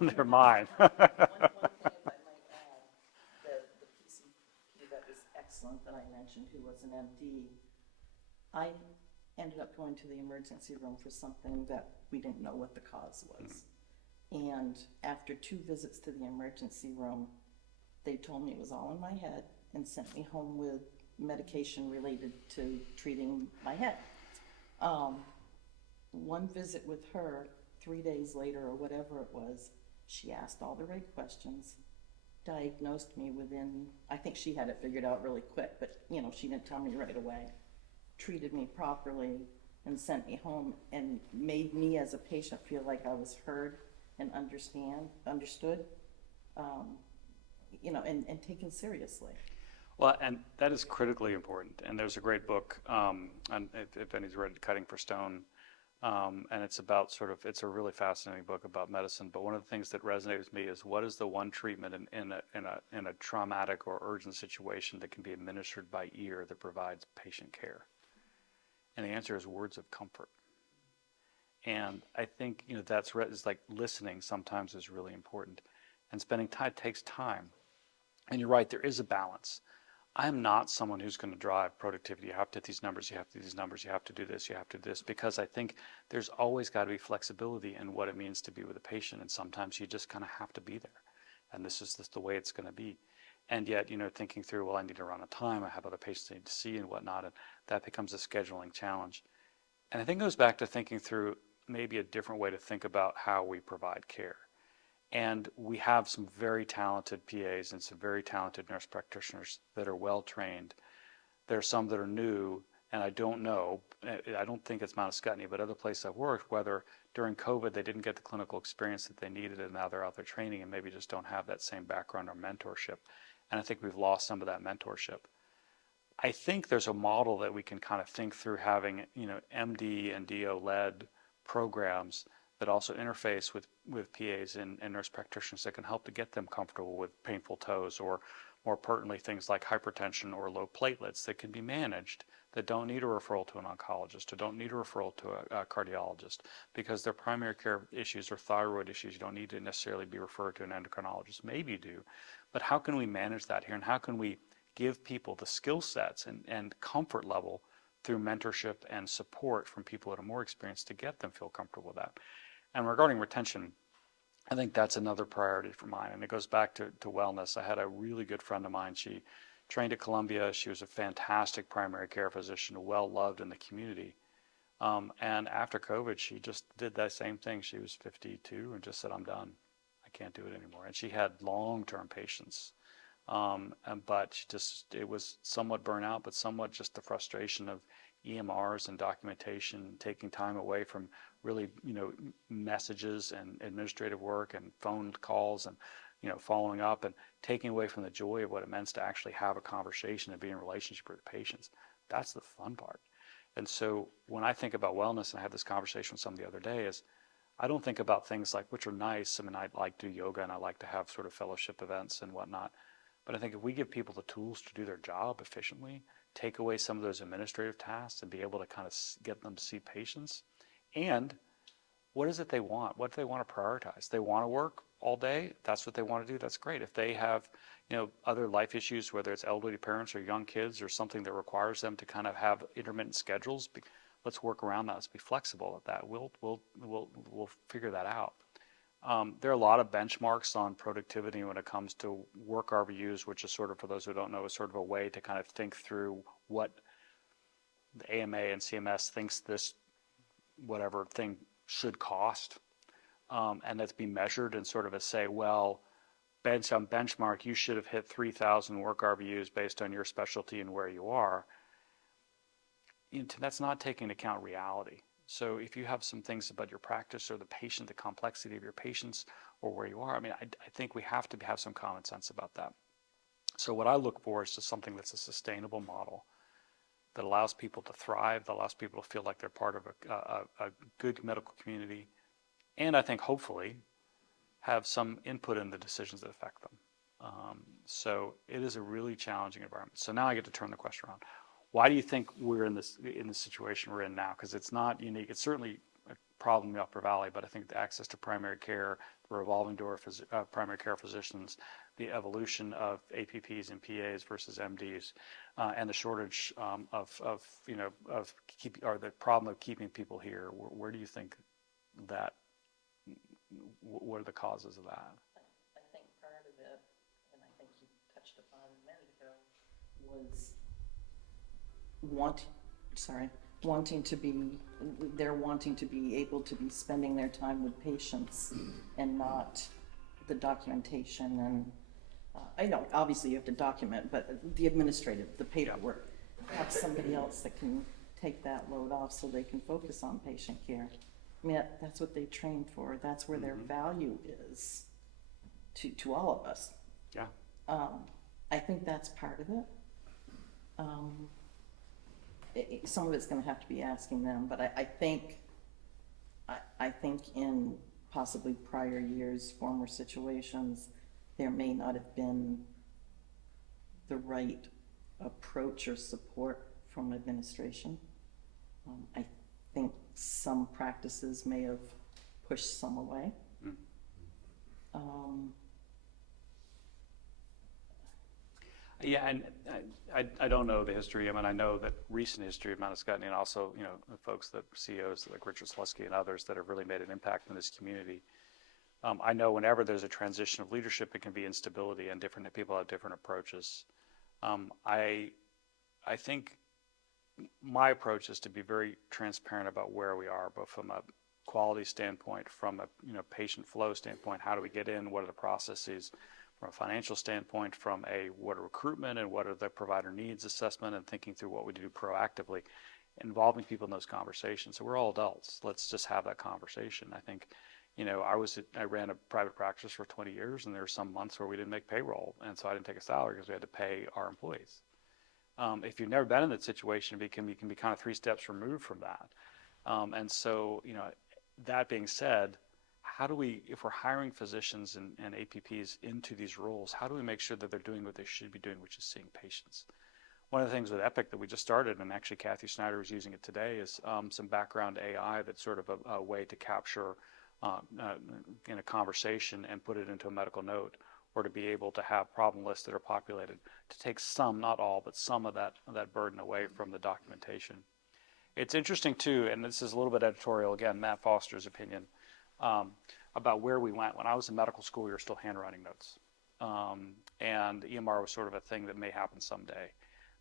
They're mine. One thing, if I might add, the PCP that was excellent that I mentioned, who was an MD, I ended up going to the emergency room for something that we didn't know what the cause was. And after 2 visits to the emergency room, they told me it was all in my head and sent me home with medication related to treating my head. One visit with her, 3 days later or whatever it was, she asked all the right questions, diagnosed me within, I think she had it figured out really quick, but she didn't tell me right away, treated me properly and sent me home and made me as a patient feel like I was heard and understood, and taken seriously. Well, and that is critically important. And there's a great book, and if anybody's read Cutting for Stone, and it's about it's a really fascinating book about medicine. But one of the things that resonates with me is, what is the one treatment in a traumatic or urgent situation that can be administered by ear that provides patient care? And the answer is words of comfort. And I think, that's like listening sometimes is really important, and spending time takes time. And you're right, there is a balance. I am not someone who's going to drive productivity. You have to hit these numbers, you have to do these numbers, you have to do this, you have to do this, because I think there's always got to be flexibility in what it means to be with a patient. And sometimes you just kind of have to be there. And this is just the way it's going to be. And yet, thinking through, well, I need to run on time, I have other patients I need to see and whatnot, and that becomes a scheduling challenge. And I think it goes back to thinking through maybe a different way to think about how we provide care. And we have some very talented PAs and some very talented nurse practitioners that are well trained. There are some that are new, and I don't know, I don't think it's Mount Scottney, but other places I've worked, whether during COVID they didn't get the clinical experience that they needed, and now they're out there training and maybe just don't have that same background or mentorship. And I think we've lost some of that mentorship. I think there's a model that we can kind of think through, having, MD and DO led programs that also interface with PAs and nurse practitioners that can help to get them comfortable with painful toes, or more pertinently things like hypertension or low platelets that can be managed, that don't need a referral to an oncologist or don't need a referral to a cardiologist, because their primary care issues or thyroid issues, you don't need to necessarily be referred to an endocrinologist. Maybe you do, but how can we manage that here, and how can we give people the skill sets and comfort level through mentorship and support from people that are more experienced to get them feel comfortable with that? And regarding retention, I think that's another priority for mine. And it goes back to wellness. I had a really good friend of mine. She trained at Columbia. She was a fantastic primary care physician, well loved in the community. And after COVID, she just did that same thing. She was 52 and just said, I'm done. I can't do it anymore. And she had long-term patients. But it was somewhat burnout, but somewhat just the frustration of EMRs and documentation, taking time away from really, messages and administrative work and phone calls and, following up, and taking away from the joy of what it meant to actually have a conversation and be in relationship with the patients. That's the fun part. And so when I think about wellness, and I had this conversation with someone the other day, is I don't think about things like, which are nice. I mean, I like to do yoga and I like to have sort of fellowship events and whatnot. But I think if we give people the tools to do their job efficiently, take away some of those administrative tasks and be able to kind of get them to see patients, and what is it they want? What do they want to prioritize? They want to work all day. That's what they want to do. That's great. If they have, other life issues, whether it's elderly parents or young kids or something that requires them to kind of have intermittent schedules, let's work around that. Let's be flexible at that. We'll figure that out. There are a lot of benchmarks on productivity when it comes to work RVUs, which is sort of, for those who don't know, is sort of a way to kind of think through what the AMA and CMS thinks this whatever thing should cost, and that's be measured and sort of a say, well, on benchmark, you should have hit 3,000 work RVUs based on your specialty and where you are. That's not taking into account reality. So if you have some things about your practice or the patient, the complexity of your patients or where you are, I mean, I think we have to have some common sense about that. So what I look for is just something that's a sustainable model that allows people to thrive, that allows people to feel like they're part of a good medical community, and I think hopefully have some input in the decisions that affect them. So it is a really challenging environment. So now I get to turn the question around. Why do you think we're in the situation we're in now? Because it's not unique. It's certainly a problem in the Upper Valley, but I think the access to primary care, the revolving door of primary care physicians, the evolution of APPs and PAs versus MDs, and the shortage or the problem of keeping people here. Where do you think that? What are the causes of that? I think part of it, and I think you touched upon it a minute ago, was wanting to be able to be spending their time with patients and not the documentation. And I know obviously you have to document, but the administrative, the paperwork, have somebody else that can take that load off so they can focus on patient care. I mean, that's what they trained for. That's where their value is to all of us. Yeah. I think that's part of it. Some of it's going to have to be asking them, but I think in possibly prior years, former situations, there may not have been the right approach or support from administration. I think some practices may have pushed some away. Yeah, and I don't know the history. I mean, I know that recent history of Mount Scottney, and also, the folks that CEOs like Richard Slusky and others that have really made an impact in this community. I know whenever there's a transition of leadership, it can be instability, and different people have different approaches. I think my approach is to be very transparent about where we are, both from a quality standpoint, from a patient flow standpoint. How do we get in? What are the processes? From a financial standpoint, from what are recruitment and what are the provider needs assessment, and thinking through what we do proactively, involving people in those conversations. So we're all adults. Let's just have that conversation. I think, I ran a private practice for 20 years, and there were some months where we didn't make payroll, and so I didn't take a salary because we had to pay our employees. If you've never been in that situation, you can be kind of 3 steps removed from that. And so, that being said, how do we, if we're hiring physicians and APPs into these roles, how do we make sure that they're doing what they should be doing, which is seeing patients? One of the things with Epic that we just started, and actually Kathy Snyder was using it today, is some background AI that's sort of a way to capture in a conversation and put it into a medical note, or to be able to have problem lists that are populated, to take some, not all, but some of that burden away from the documentation. It's interesting too, and this is a little bit editorial, again, Matt Foster's opinion, about where we went. When I was in medical school, we were still handwriting notes. And EMR was sort of a thing that may happen someday.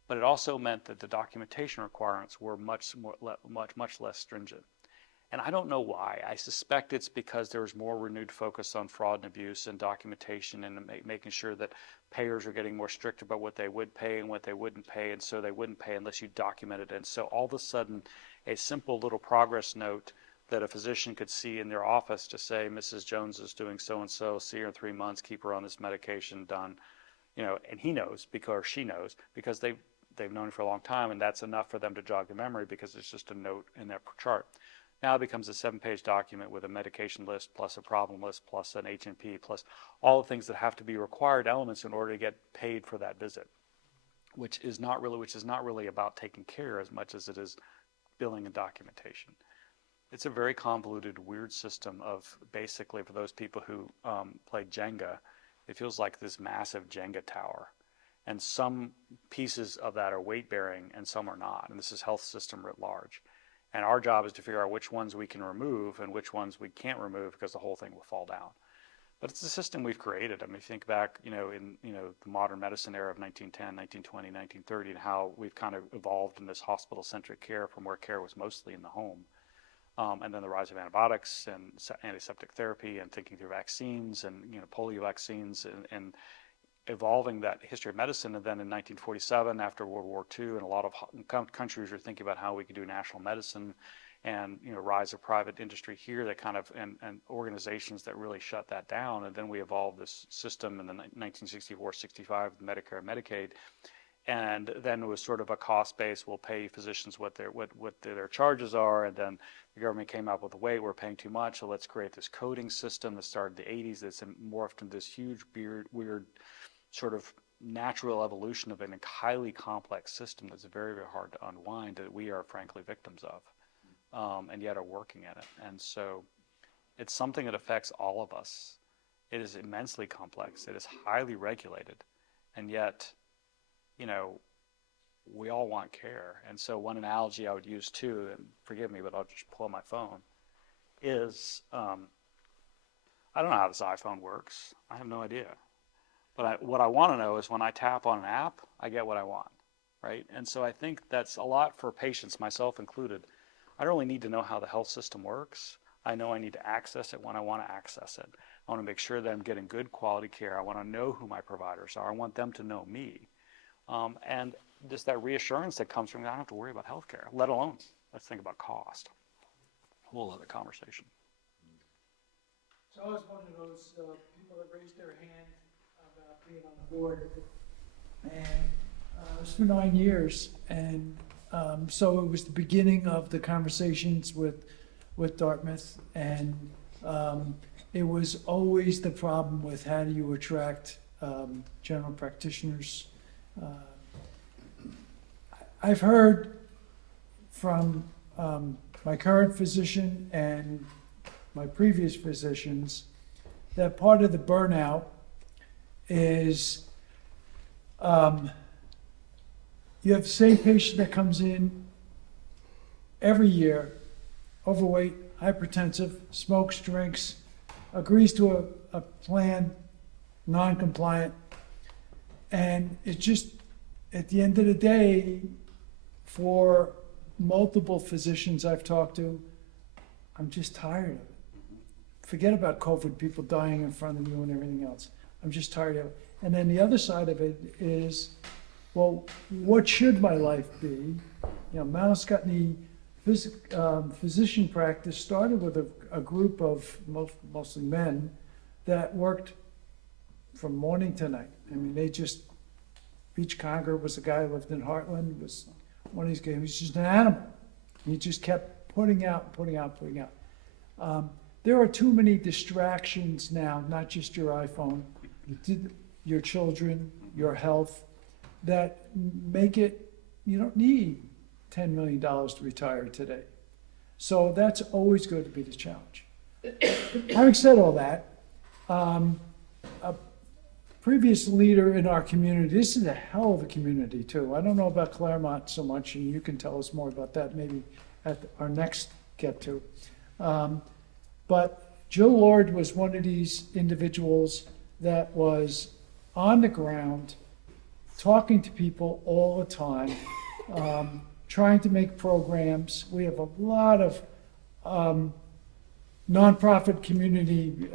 But it also meant that the documentation requirements were much less stringent. And I don't know why. I suspect it's because there was more renewed focus on fraud and abuse and documentation and making sure that payers are getting more strict about what they would pay and what they wouldn't pay, and so they wouldn't pay unless you documented it. And so all of a sudden, a simple little progress note that a physician could see in their office to say, Mrs. Jones is doing so-and-so, see her in 3 months, keep her on this medication, done. You know, and he knows because she knows because they've known it for a long time, and that's enough for them to jog the memory because it's just a note in their chart. Now it becomes a 7-page document with a medication list plus a problem list plus an H&P plus all the things that have to be required elements in order to get paid for that visit, which is not really about taking care as much as it is billing and documentation. It's a very convoluted, weird system of basically, for those people who play Jenga, it feels like this massive Jenga tower. And some pieces of that are weight bearing and some are not. And this is health system writ large. And our job is to figure out which ones we can remove and which ones we can't remove because the whole thing will fall down. But it's a system we've created. I mean, if you think back, in the modern medicine era of 1910, 1920, 1930, and how we've kind of evolved in this hospital-centric care from where care was mostly in the home. And then the rise of antibiotics and antiseptic therapy and thinking through vaccines and, polio vaccines and evolving that history of medicine. And then in 1947, after World War II, and a lot of countries were thinking about how we could do national medicine and, rise of private industry here that kind of, and organizations that really shut that down. And then we evolved this system in the 1964-65, Medicare and Medicaid. And then it was sort of a cost base. We'll pay physicians what their charges are. And then the government came up with a way we're paying too much. So let's create this coding system that started in the 80s that's morphed into this huge, weird sort of natural evolution of a highly complex system that's very, very hard to unwind that we are frankly victims of, and yet are working in it. And so it's something that affects all of us. It is immensely complex. It is highly regulated. And yet, we all want care. And so one analogy I would use too, and forgive me, but I'll just pull up my phone, is I don't know how this iPhone works. I have no idea. But what I want to know is when I tap on an app, I get what I want, right? And so I think that's a lot for patients, myself included. I don't really need to know how the health system works. I know I need to access it when I want to access it. I want to make sure that I'm getting good quality care. I want to know who my providers are. I want them to know me. And just that reassurance that comes from, I don't have to worry about healthcare, let alone, let's think about cost. Whole other conversation. So I was one of those people that raised their hand about being on the board. And it was for 9 years. And so it was the beginning of the conversations with Dartmouth. And it was always the problem with how do you attract general practitioners. I've heard from my current physician and my previous physicians that part of the burnout is you have the same patient that comes in every year, overweight, hypertensive, smokes, drinks, agrees to a plan, non-compliant, and it's just, at the end of the day, for multiple physicians I've talked to, I'm just tired of it. Forget about COVID, people dying in front of you and everything else. I'm just tired of it. And then the other side of it is, well, what should my life be? Mount Scottney physician practice started with a group of mostly men that worked from morning to night. I mean, Beach Conger was a guy who lived in Heartland, was one of these guys, he was just an animal. He just kept putting out. There are too many distractions now, not just your iPhone, your children, your health, that make it, you don't need $10 million to retire today. So that's always going to be the challenge. Having said all that, a previous leader in our community, this is a hell of a community too. I don't know about Claremont so much, and you can tell us more about that maybe at our next get to. But Jill Lord was one of these individuals that was on the ground, talking to people all the time, trying to make programs. We have a lot of nonprofit community,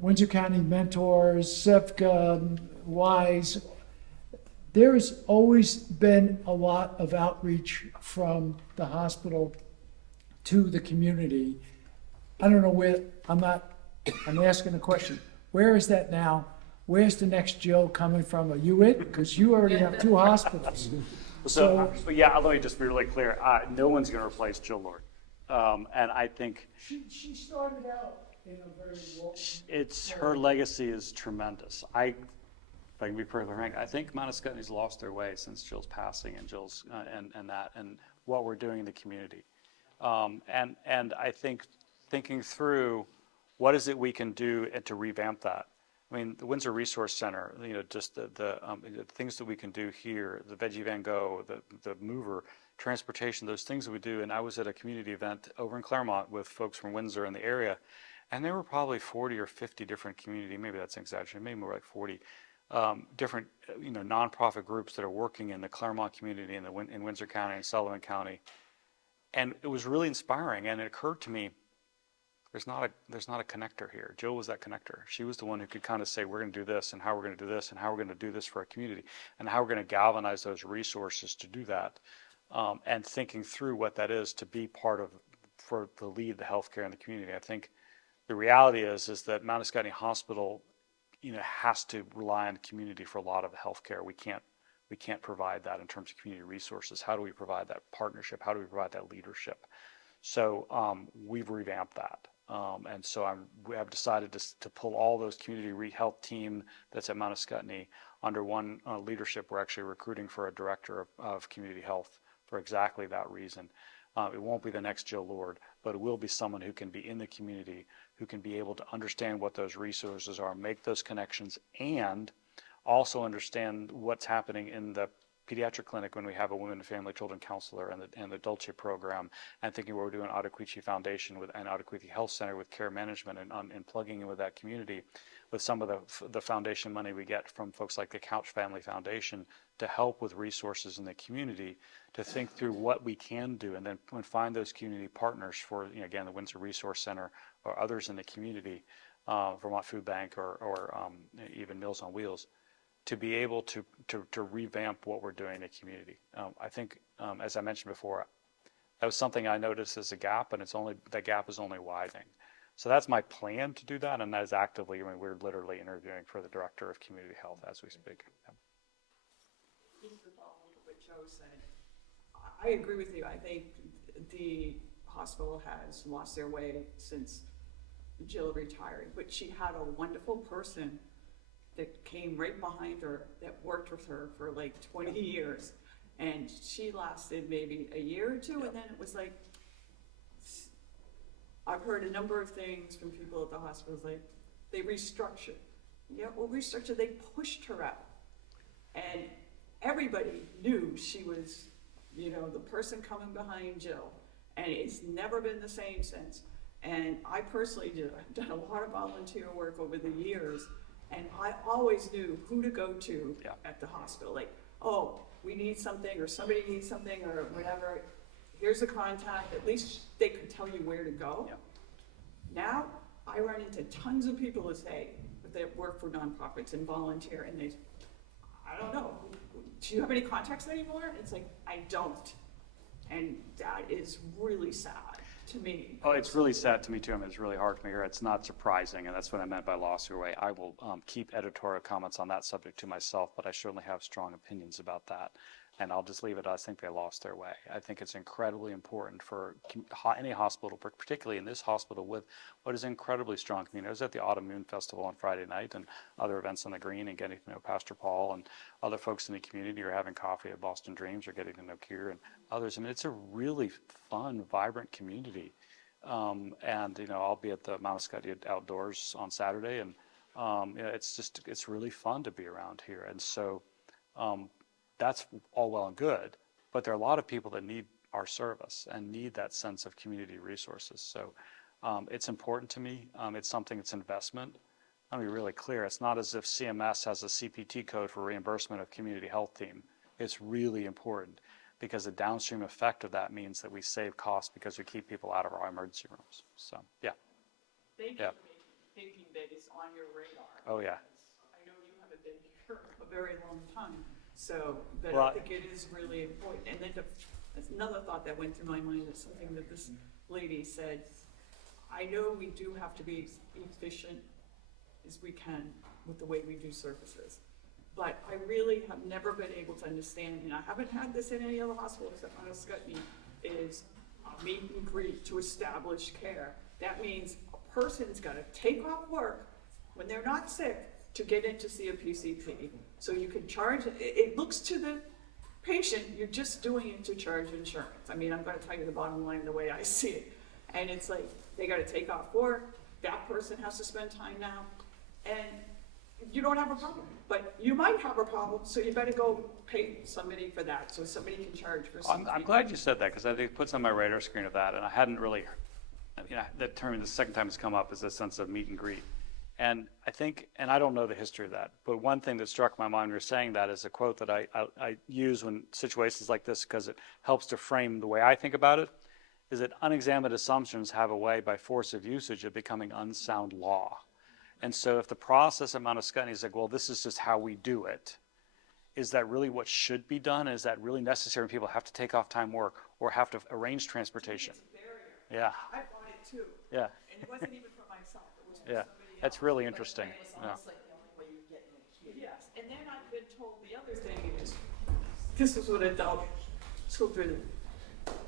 Windsor County Mentors, SEPCA, WISE, there has always been a lot of outreach from the hospital to the community. I don't know where, I'm asking a question. Where is that now? Where's the next Jill coming from? Are you it? Because you already have 2 hospitals. But yeah, let me just be really clear. No one's going to replace Jill Lord. And I think She started out in a very low. her legacy is tremendous. If I can be perfectly frank, I think Mount Scottney's lost their way since Jill's passing and Jill's and what we're doing in the community. And I think thinking through what is it we can do to revamp that. I mean, the Windsor Resource Center, just the things that we can do here, the Veggie Van Gogh, the mover, transportation, those things that we do. And I was at a community event over in Claremont with folks from Windsor in the area, and there were probably 40 or 50 different community, maybe that's an exaggeration, maybe more like 40 different, nonprofit groups that are working in the Claremont community in Windsor County and Sullivan County. And it was really inspiring. And it occurred to me, there's not a connector here. Jill was that connector. She was the one who could kind of say, we're going to do this, and how we're going to do this, and how we're going to do this for our community, and how we're going to galvanize those resources to do that, and thinking through what that is to be part of, for the lead the healthcare in the community. I think the reality is that Mount Scottney Hospital, has to rely on the community for a lot of the healthcare. We can't provide that in terms of community resources. How do we provide that partnership? How do we provide that leadership? So we've revamped that. And so we have decided to pull all those community health team that's at Mount Scottney under one leadership. We're actually recruiting for a director of community health for exactly that reason. It won't be the next Jill Lord, but it will be someone who can be in the community, who can be able to understand what those resources are, make those connections, and also understand what's happening in the pediatric clinic when we have a women and family children counselor and the Dulce program, and thinking what we're doing at Ottaquiche Foundation and Ottaquiche Health Center with care management and plugging in with that community with some of the foundation money we get from folks like the Couch Family Foundation to help with resources in the community, to think through what we can do, and then find those community partners for, again, the Windsor Resource Center or others in the community, Vermont Food Bank or even Meals on Wheels, to be able to revamp what we're doing in the community. I think, as I mentioned before, that was something I noticed as a gap, and that gap is only widening. So that's my plan to do that, and that is actively, we're literally interviewing for the director of community health as we speak. Just to follow up what Joe said, I agree with you. I think the hospital has lost their way since Jill retired, but she had a wonderful person that came right behind her that worked with her for like 20 years. And she lasted maybe a year or two, and then it was like, I've heard a number of things from people at the hospitals, like they restructured. Yeah, well, restructured, they pushed her out. And everybody knew she was, the person coming behind Jill. And it's never been the same since. And I personally I've done a lot of volunteer work over the years, and I always knew who to go to at the hospital. Like, oh, we need something, or somebody needs something, or whatever. Here's the contact. At least they could tell you where to go. Yeah. Now, I run into tons of people who say that work for nonprofits and volunteer, and they, I don't know, do you have any contacts anymore? It's like, I don't. And that is really sad to me. Oh, it's really sad to me too. It's really hard to me here. It's not surprising, and that's what I meant by lost your way. I will keep editorial comments on that subject to myself, but I certainly have strong opinions about that. And I'll just leave it. I think they lost their way. I think it's incredibly important for any hospital, particularly in this hospital with what is incredibly strong community. I was at the Autumn Moon Festival on Friday night and other events on the Green, and getting to know Pastor Paul and other folks in the community, or having coffee at Boston Dreams, or getting to know Kier and others. It's a really fun, vibrant community. I'll be at the Mount Scottney Outdoors on Saturday, and it's really fun to be around here. And so that's all well and good, but there are a lot of people that need our service and need that sense of community resources. So it's important to me. It's something, it's investment. Let me be really clear. It's not as if CMS has a CPT code for reimbursement of community health team. It's really important. because the downstream effect of that means that we save costs because we keep people out of our emergency rooms. So, yeah. Thank you Yeah. for thinking that it's on your radar. Oh, yeah. I know you haven't been here a very long time, so, but Well, I think it is really important. And then that's another thought that went through my mind is something that this lady said. I know we do have to be efficient as we can with the way we do services. But I really have never been able to understand, and I haven't had this in any other hospital except on Scottney, is a meet and greet to establish care. That means a person's gotta take off work when they're not sick to get in to see a PCP. So you can charge, it looks to the patient, you're just doing it to charge insurance. I mean, I'm gonna tell you the bottom line the way I see it. And it's like, they gotta take off work, that person has to spend time now, and you don't have a problem. But you might have a problem, so you better go pay somebody for that, so somebody can charge for something. I'm glad you said that, because I think it puts on my radar screen of that, and I hadn't really, that term, the second time it's come up, is this sense of meet and greet. And I think, and I don't know the history of that, but one thing that struck my mind when you were saying that is a quote that I use when situations like this, because it helps to frame the way I think about it, is that unexamined assumptions have a way, by force of usage, of becoming unsound law. And so if the process at Mount Scottney is like, well, this is just how we do it, is that really what should be done? Is that really necessary when people have to take off time work or have to arrange transportation? It's a barrier. Yeah, I bought it too. yeah, And it wasn't even for myself, it was for yeah. somebody else. That's really interesting. It's Yeah. almost like the only way you get in the queue. Yes, and then I've been told the other thing is, this is what adult children,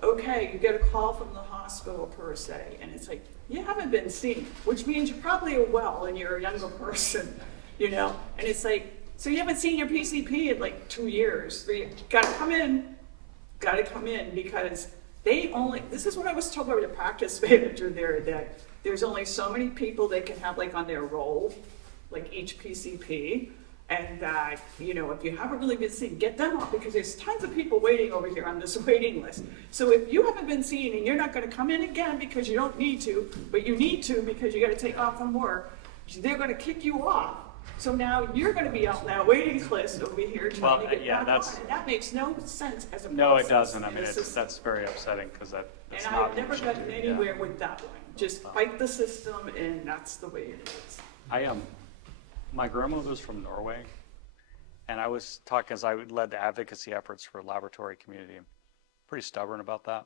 okay, you get a call from the hospital per se, and it's like, you haven't been seen, which means you probably are well and you're a younger person, you know? And it's like, so you haven't seen your PCP in like 2 years, 3 years. Gotta come in, because they only, this is what I was told by the practice manager there, that there's only so many people they can have like on their roll, like each PCP. And that, you know, if you haven't really been seen, get them off, because there's tons of people waiting over here on this waiting list. So if you haven't been seen and you're not gonna come in again because you don't need to, but you need to because you gotta take off from work, they're gonna kick you off. So now you're gonna be out in that waiting list over here trying to get yeah, back that's- on. And that makes no sense as a process. No, it doesn't. I mean, in a system. that's very upsetting, because that's And not. I've never what you gotten do. Yeah. anywhere with that one. Just fight the system, and that's the way it is. I am. My grandmother's from Norway, and I was talking as I led the advocacy efforts for laboratory community. I'm pretty stubborn about that.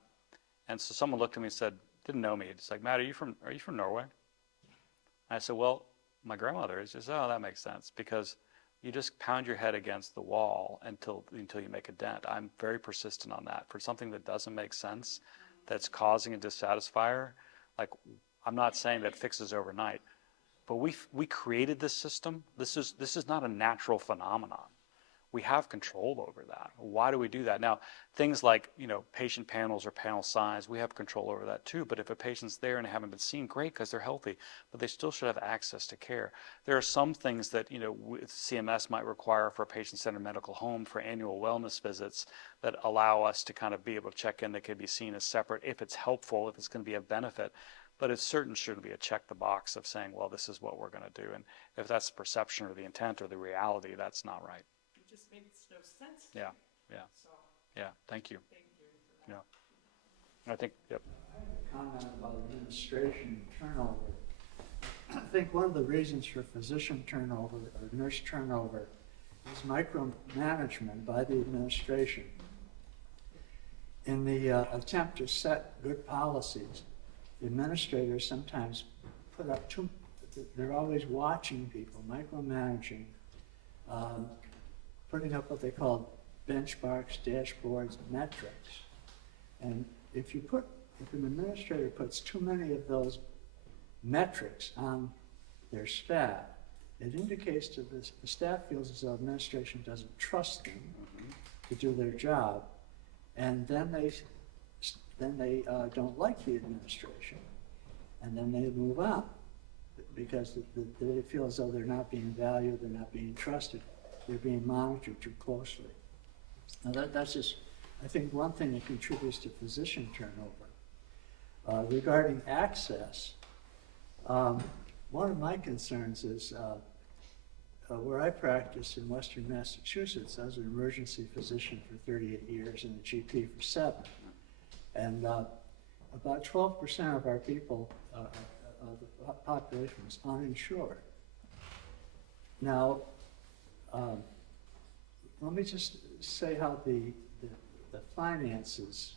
And so someone looked at me and said, didn't know me. It's like, Matt, are you from Norway? And I said, well, my grandmother is. Just, oh, that makes sense, because you just pound your head against the wall until you make a dent. I'm very persistent on that. For something that doesn't make sense, that's causing a dissatisfier, like, I'm not saying that fixes overnight, but we created this system. This is not a natural phenomenon. We have control over that. Why do we do that? Now, things like, you know, patient panels or panel size, we have control over that too. But if a patient's there and they haven't been seen, great, because they're healthy, but they still should have access to care. There are some things that, you know, CMS might require for a patient-centered medical home for annual wellness visits that allow us to kind of be able to check in, that can be seen as separate if it's helpful, if it's going to be a benefit. But it certainly shouldn't be a check the box of saying, well, this is what we're going to do. And if that's the perception or the intent or the reality, that's not right. It just makes no sense. Yeah, yeah, So, yeah. Thank you. thank you for that. Yeah. I think, yep. Comment about administration turnover. I think one of the reasons for physician turnover or nurse turnover is micromanagement by the administration. In the attempt to set good policies, the administrators sometimes put up they're always watching people, micromanaging, putting up what they call benchmarks, dashboards, metrics. And if an administrator puts too many of those metrics on their staff, it indicates to the staff feels as though administration doesn't trust them to do their job, and then they don't like the administration, and then they move on because they feel as though they're not being valued, they're not being trusted, they're being monitored too closely. Now that's just, I think, one thing that contributes to physician turnover. Regarding access, one of my concerns is where I practiced in Western Massachusetts, I was an emergency physician for 38 years and a GP for 7. And about 12% of our people, the population was uninsured. Now, let me just say how the finances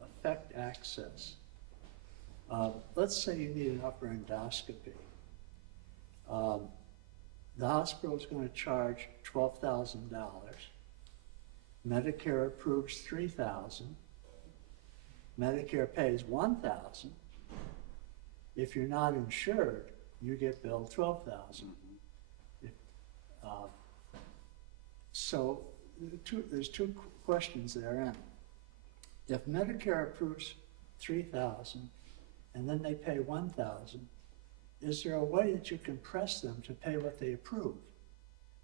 affect access. Let's say you need an upper endoscopy. The hospital is going to charge $12,000. Medicare approves $3,000. Medicare pays $1,000. If you're not insured, you get billed $12,000. So there's two questions therein. If Medicare approves $3,000 and then they pay $1,000, is there a way that you can press them to pay what they approve?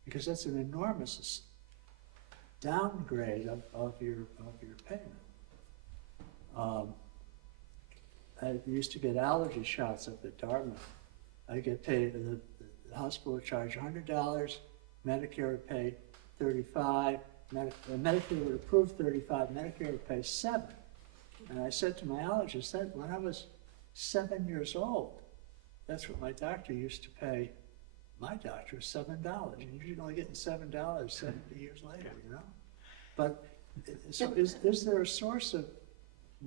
Because that's an enormous downgrade of your payment. I used to get allergy shots up at Dartmouth. I get paid, the hospital would charge $100, Medicare would pay $35, Medicare would approve $35, Medicare would pay $7. And I said to my allergist that when I was 7 years old, that's what my doctor used to pay. My doctor was $7, and you're only getting $7 70 years later, you know? But so is there a source of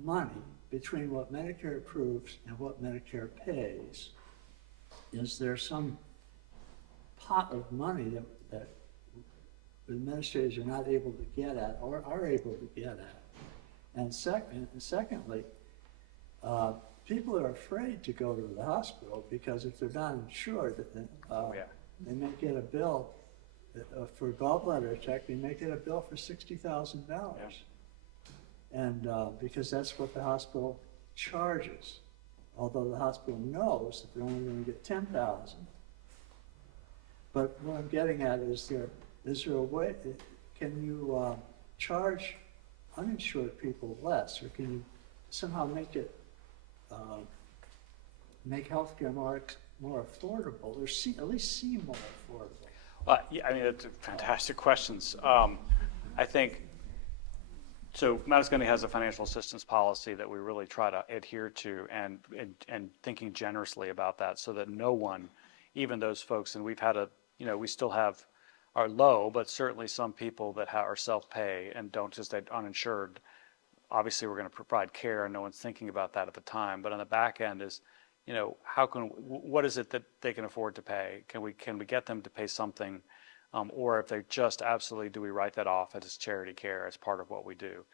money between what Medicare approves and what Medicare pays? Is there some pot of money that administrators are not able to get at or are able to get at? And secondly, people are afraid to go to the hospital because if they're not insured, they may get a bill for a gallbladder check. They may get a bill for $60,000, and because that's what the hospital charges. Although the hospital knows that they're only going to get $10,000. But what I'm getting at is there a way? Can you charge uninsured people less, or can you somehow make it make healthcare more affordable, or at least seem more affordable? Yeah, I mean, that's fantastic questions. I think, so Madison County has a financial assistance policy that we really try to adhere to, and thinking generously about that so that no one, even those folks, and we've had we still have are low, but certainly some people that are self-pay and don't just uninsured. Obviously, we're going to provide care, and no one's thinking about that at the time. But on the back end is, what is it that they can afford to pay? Can we get them to pay something, or if they just absolutely, do we write that off as charity care as part of what we do?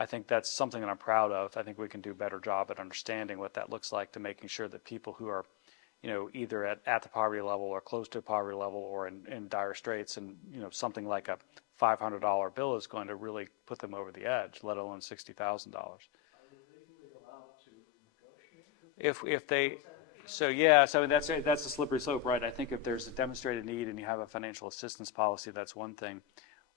I think that's something that I'm proud of. I think we can do a better job at understanding what that looks like, to making sure that people who are, either at the poverty level or close to poverty level or in dire straits, and something like a $500 bill is going to really put them over the edge, let alone $60,000. Are they legally allowed to negotiate? If they, so yeah, so that's a slippery slope, right? I think if there's a demonstrated need and you have a financial assistance policy, that's one thing.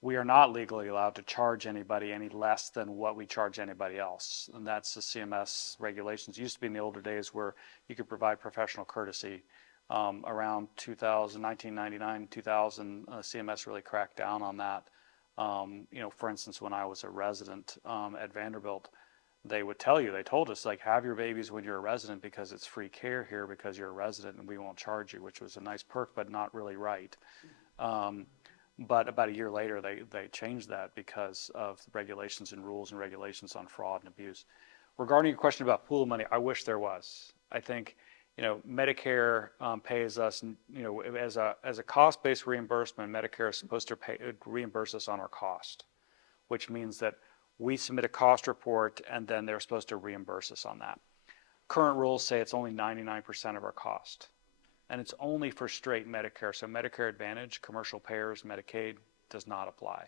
We are not legally allowed to charge anybody any less than what we charge anybody else, and that's the CMS regulations. It used to be in the older days where you could provide professional courtesy. Around 1999, 2000, CMS really cracked down on that. For instance, when I was a resident at Vanderbilt, they would tell you, they told us, like, have your babies when you're a resident because it's free care here because you're a resident and we won't charge you, which was a nice perk, but not really right. But about a year later, they changed that because of regulations and rules and regulations on fraud and abuse. Regarding your question about pool of money, I wish there was. I think, Medicare pays us, as a cost-based reimbursement. Medicare is supposed to reimburse us on our cost, which means that we submit a cost report and then they're supposed to reimburse us on that. Current rules say it's only 99% of our cost, and it's only for straight Medicare. So Medicare Advantage, commercial payers, Medicaid does not apply.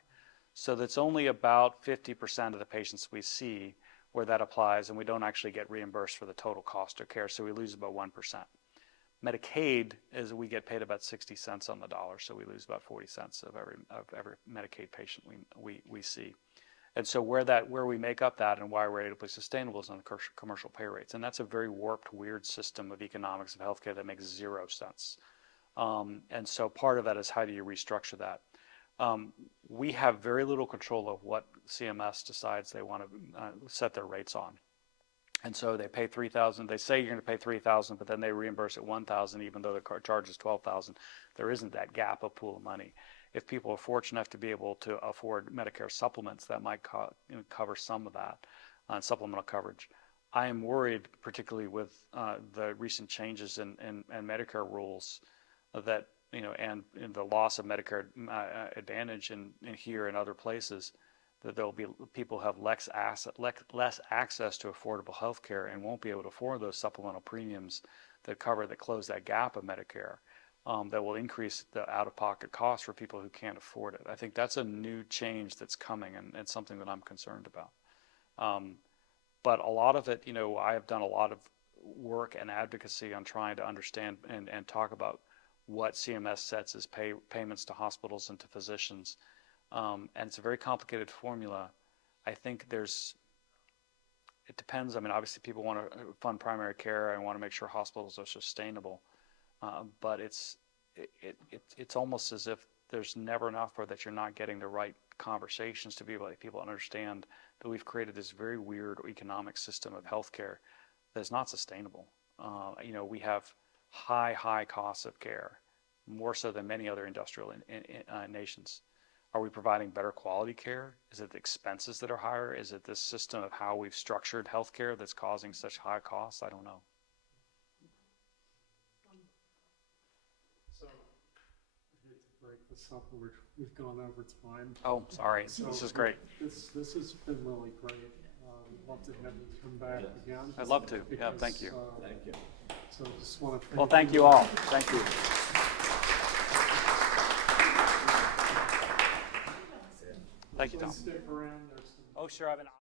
So that's only about 50% of the patients we see where that applies, and we don't actually get reimbursed for the total cost of care, so we lose about 1%. Medicaid is we get paid about 60 cents on the dollar, so we lose about 40 cents of every Medicaid patient we see. And so where we make up that and why we're able to be sustainable is on the commercial pay rates, and that's a very warped, weird system of economics of healthcare that makes 0 sense. And so part of that is how do you restructure that? We have very little control of what CMS decides they want to set their rates on. And so they pay $3,000. They say you're going to pay $3,000, but then they reimburse at $1,000, even though the charge is $12,000. There isn't that gap of pool of money. If people are fortunate enough to be able to afford Medicare supplements, that might cover some of that supplemental coverage. I am worried, particularly with the recent changes in Medicare rules, that and the loss of Medicare Advantage in here and other places, that there will be people who have less access to affordable health care and won't be able to afford those supplemental premiums that close that gap of Medicare, that will increase the out-of-pocket costs for people who can't afford it. I think that's a new change that's coming, and it's something that I'm concerned about. But a lot of it, I have done a lot of work and advocacy on trying to understand and talk about what CMS sets as payments to hospitals and to physicians. And it's a very complicated formula. I think it depends. I mean, obviously people want to fund primary care and want to make sure hospitals are sustainable. But it's almost as if there's never enough, or that you're not getting the right conversations to be able to let people understand that we've created this very weird economic system of healthcare that's not sustainable. We have high costs of care, more so than many other industrial nations. Are we providing better quality care? Is it the expenses that are higher? Is it this system of how we've structured healthcare that's causing such high costs? I don't know. So, I hate to break this up, but we've gone over time. Oh, sorry. So This is great. This has been really great. We'd love to have you come back again. I'd love to. Yeah, because, thank you. Thank you. So just want to Well, thank you all. Thank you. Thank you, Tom. Please stick around. There's some Oh, sure. I've been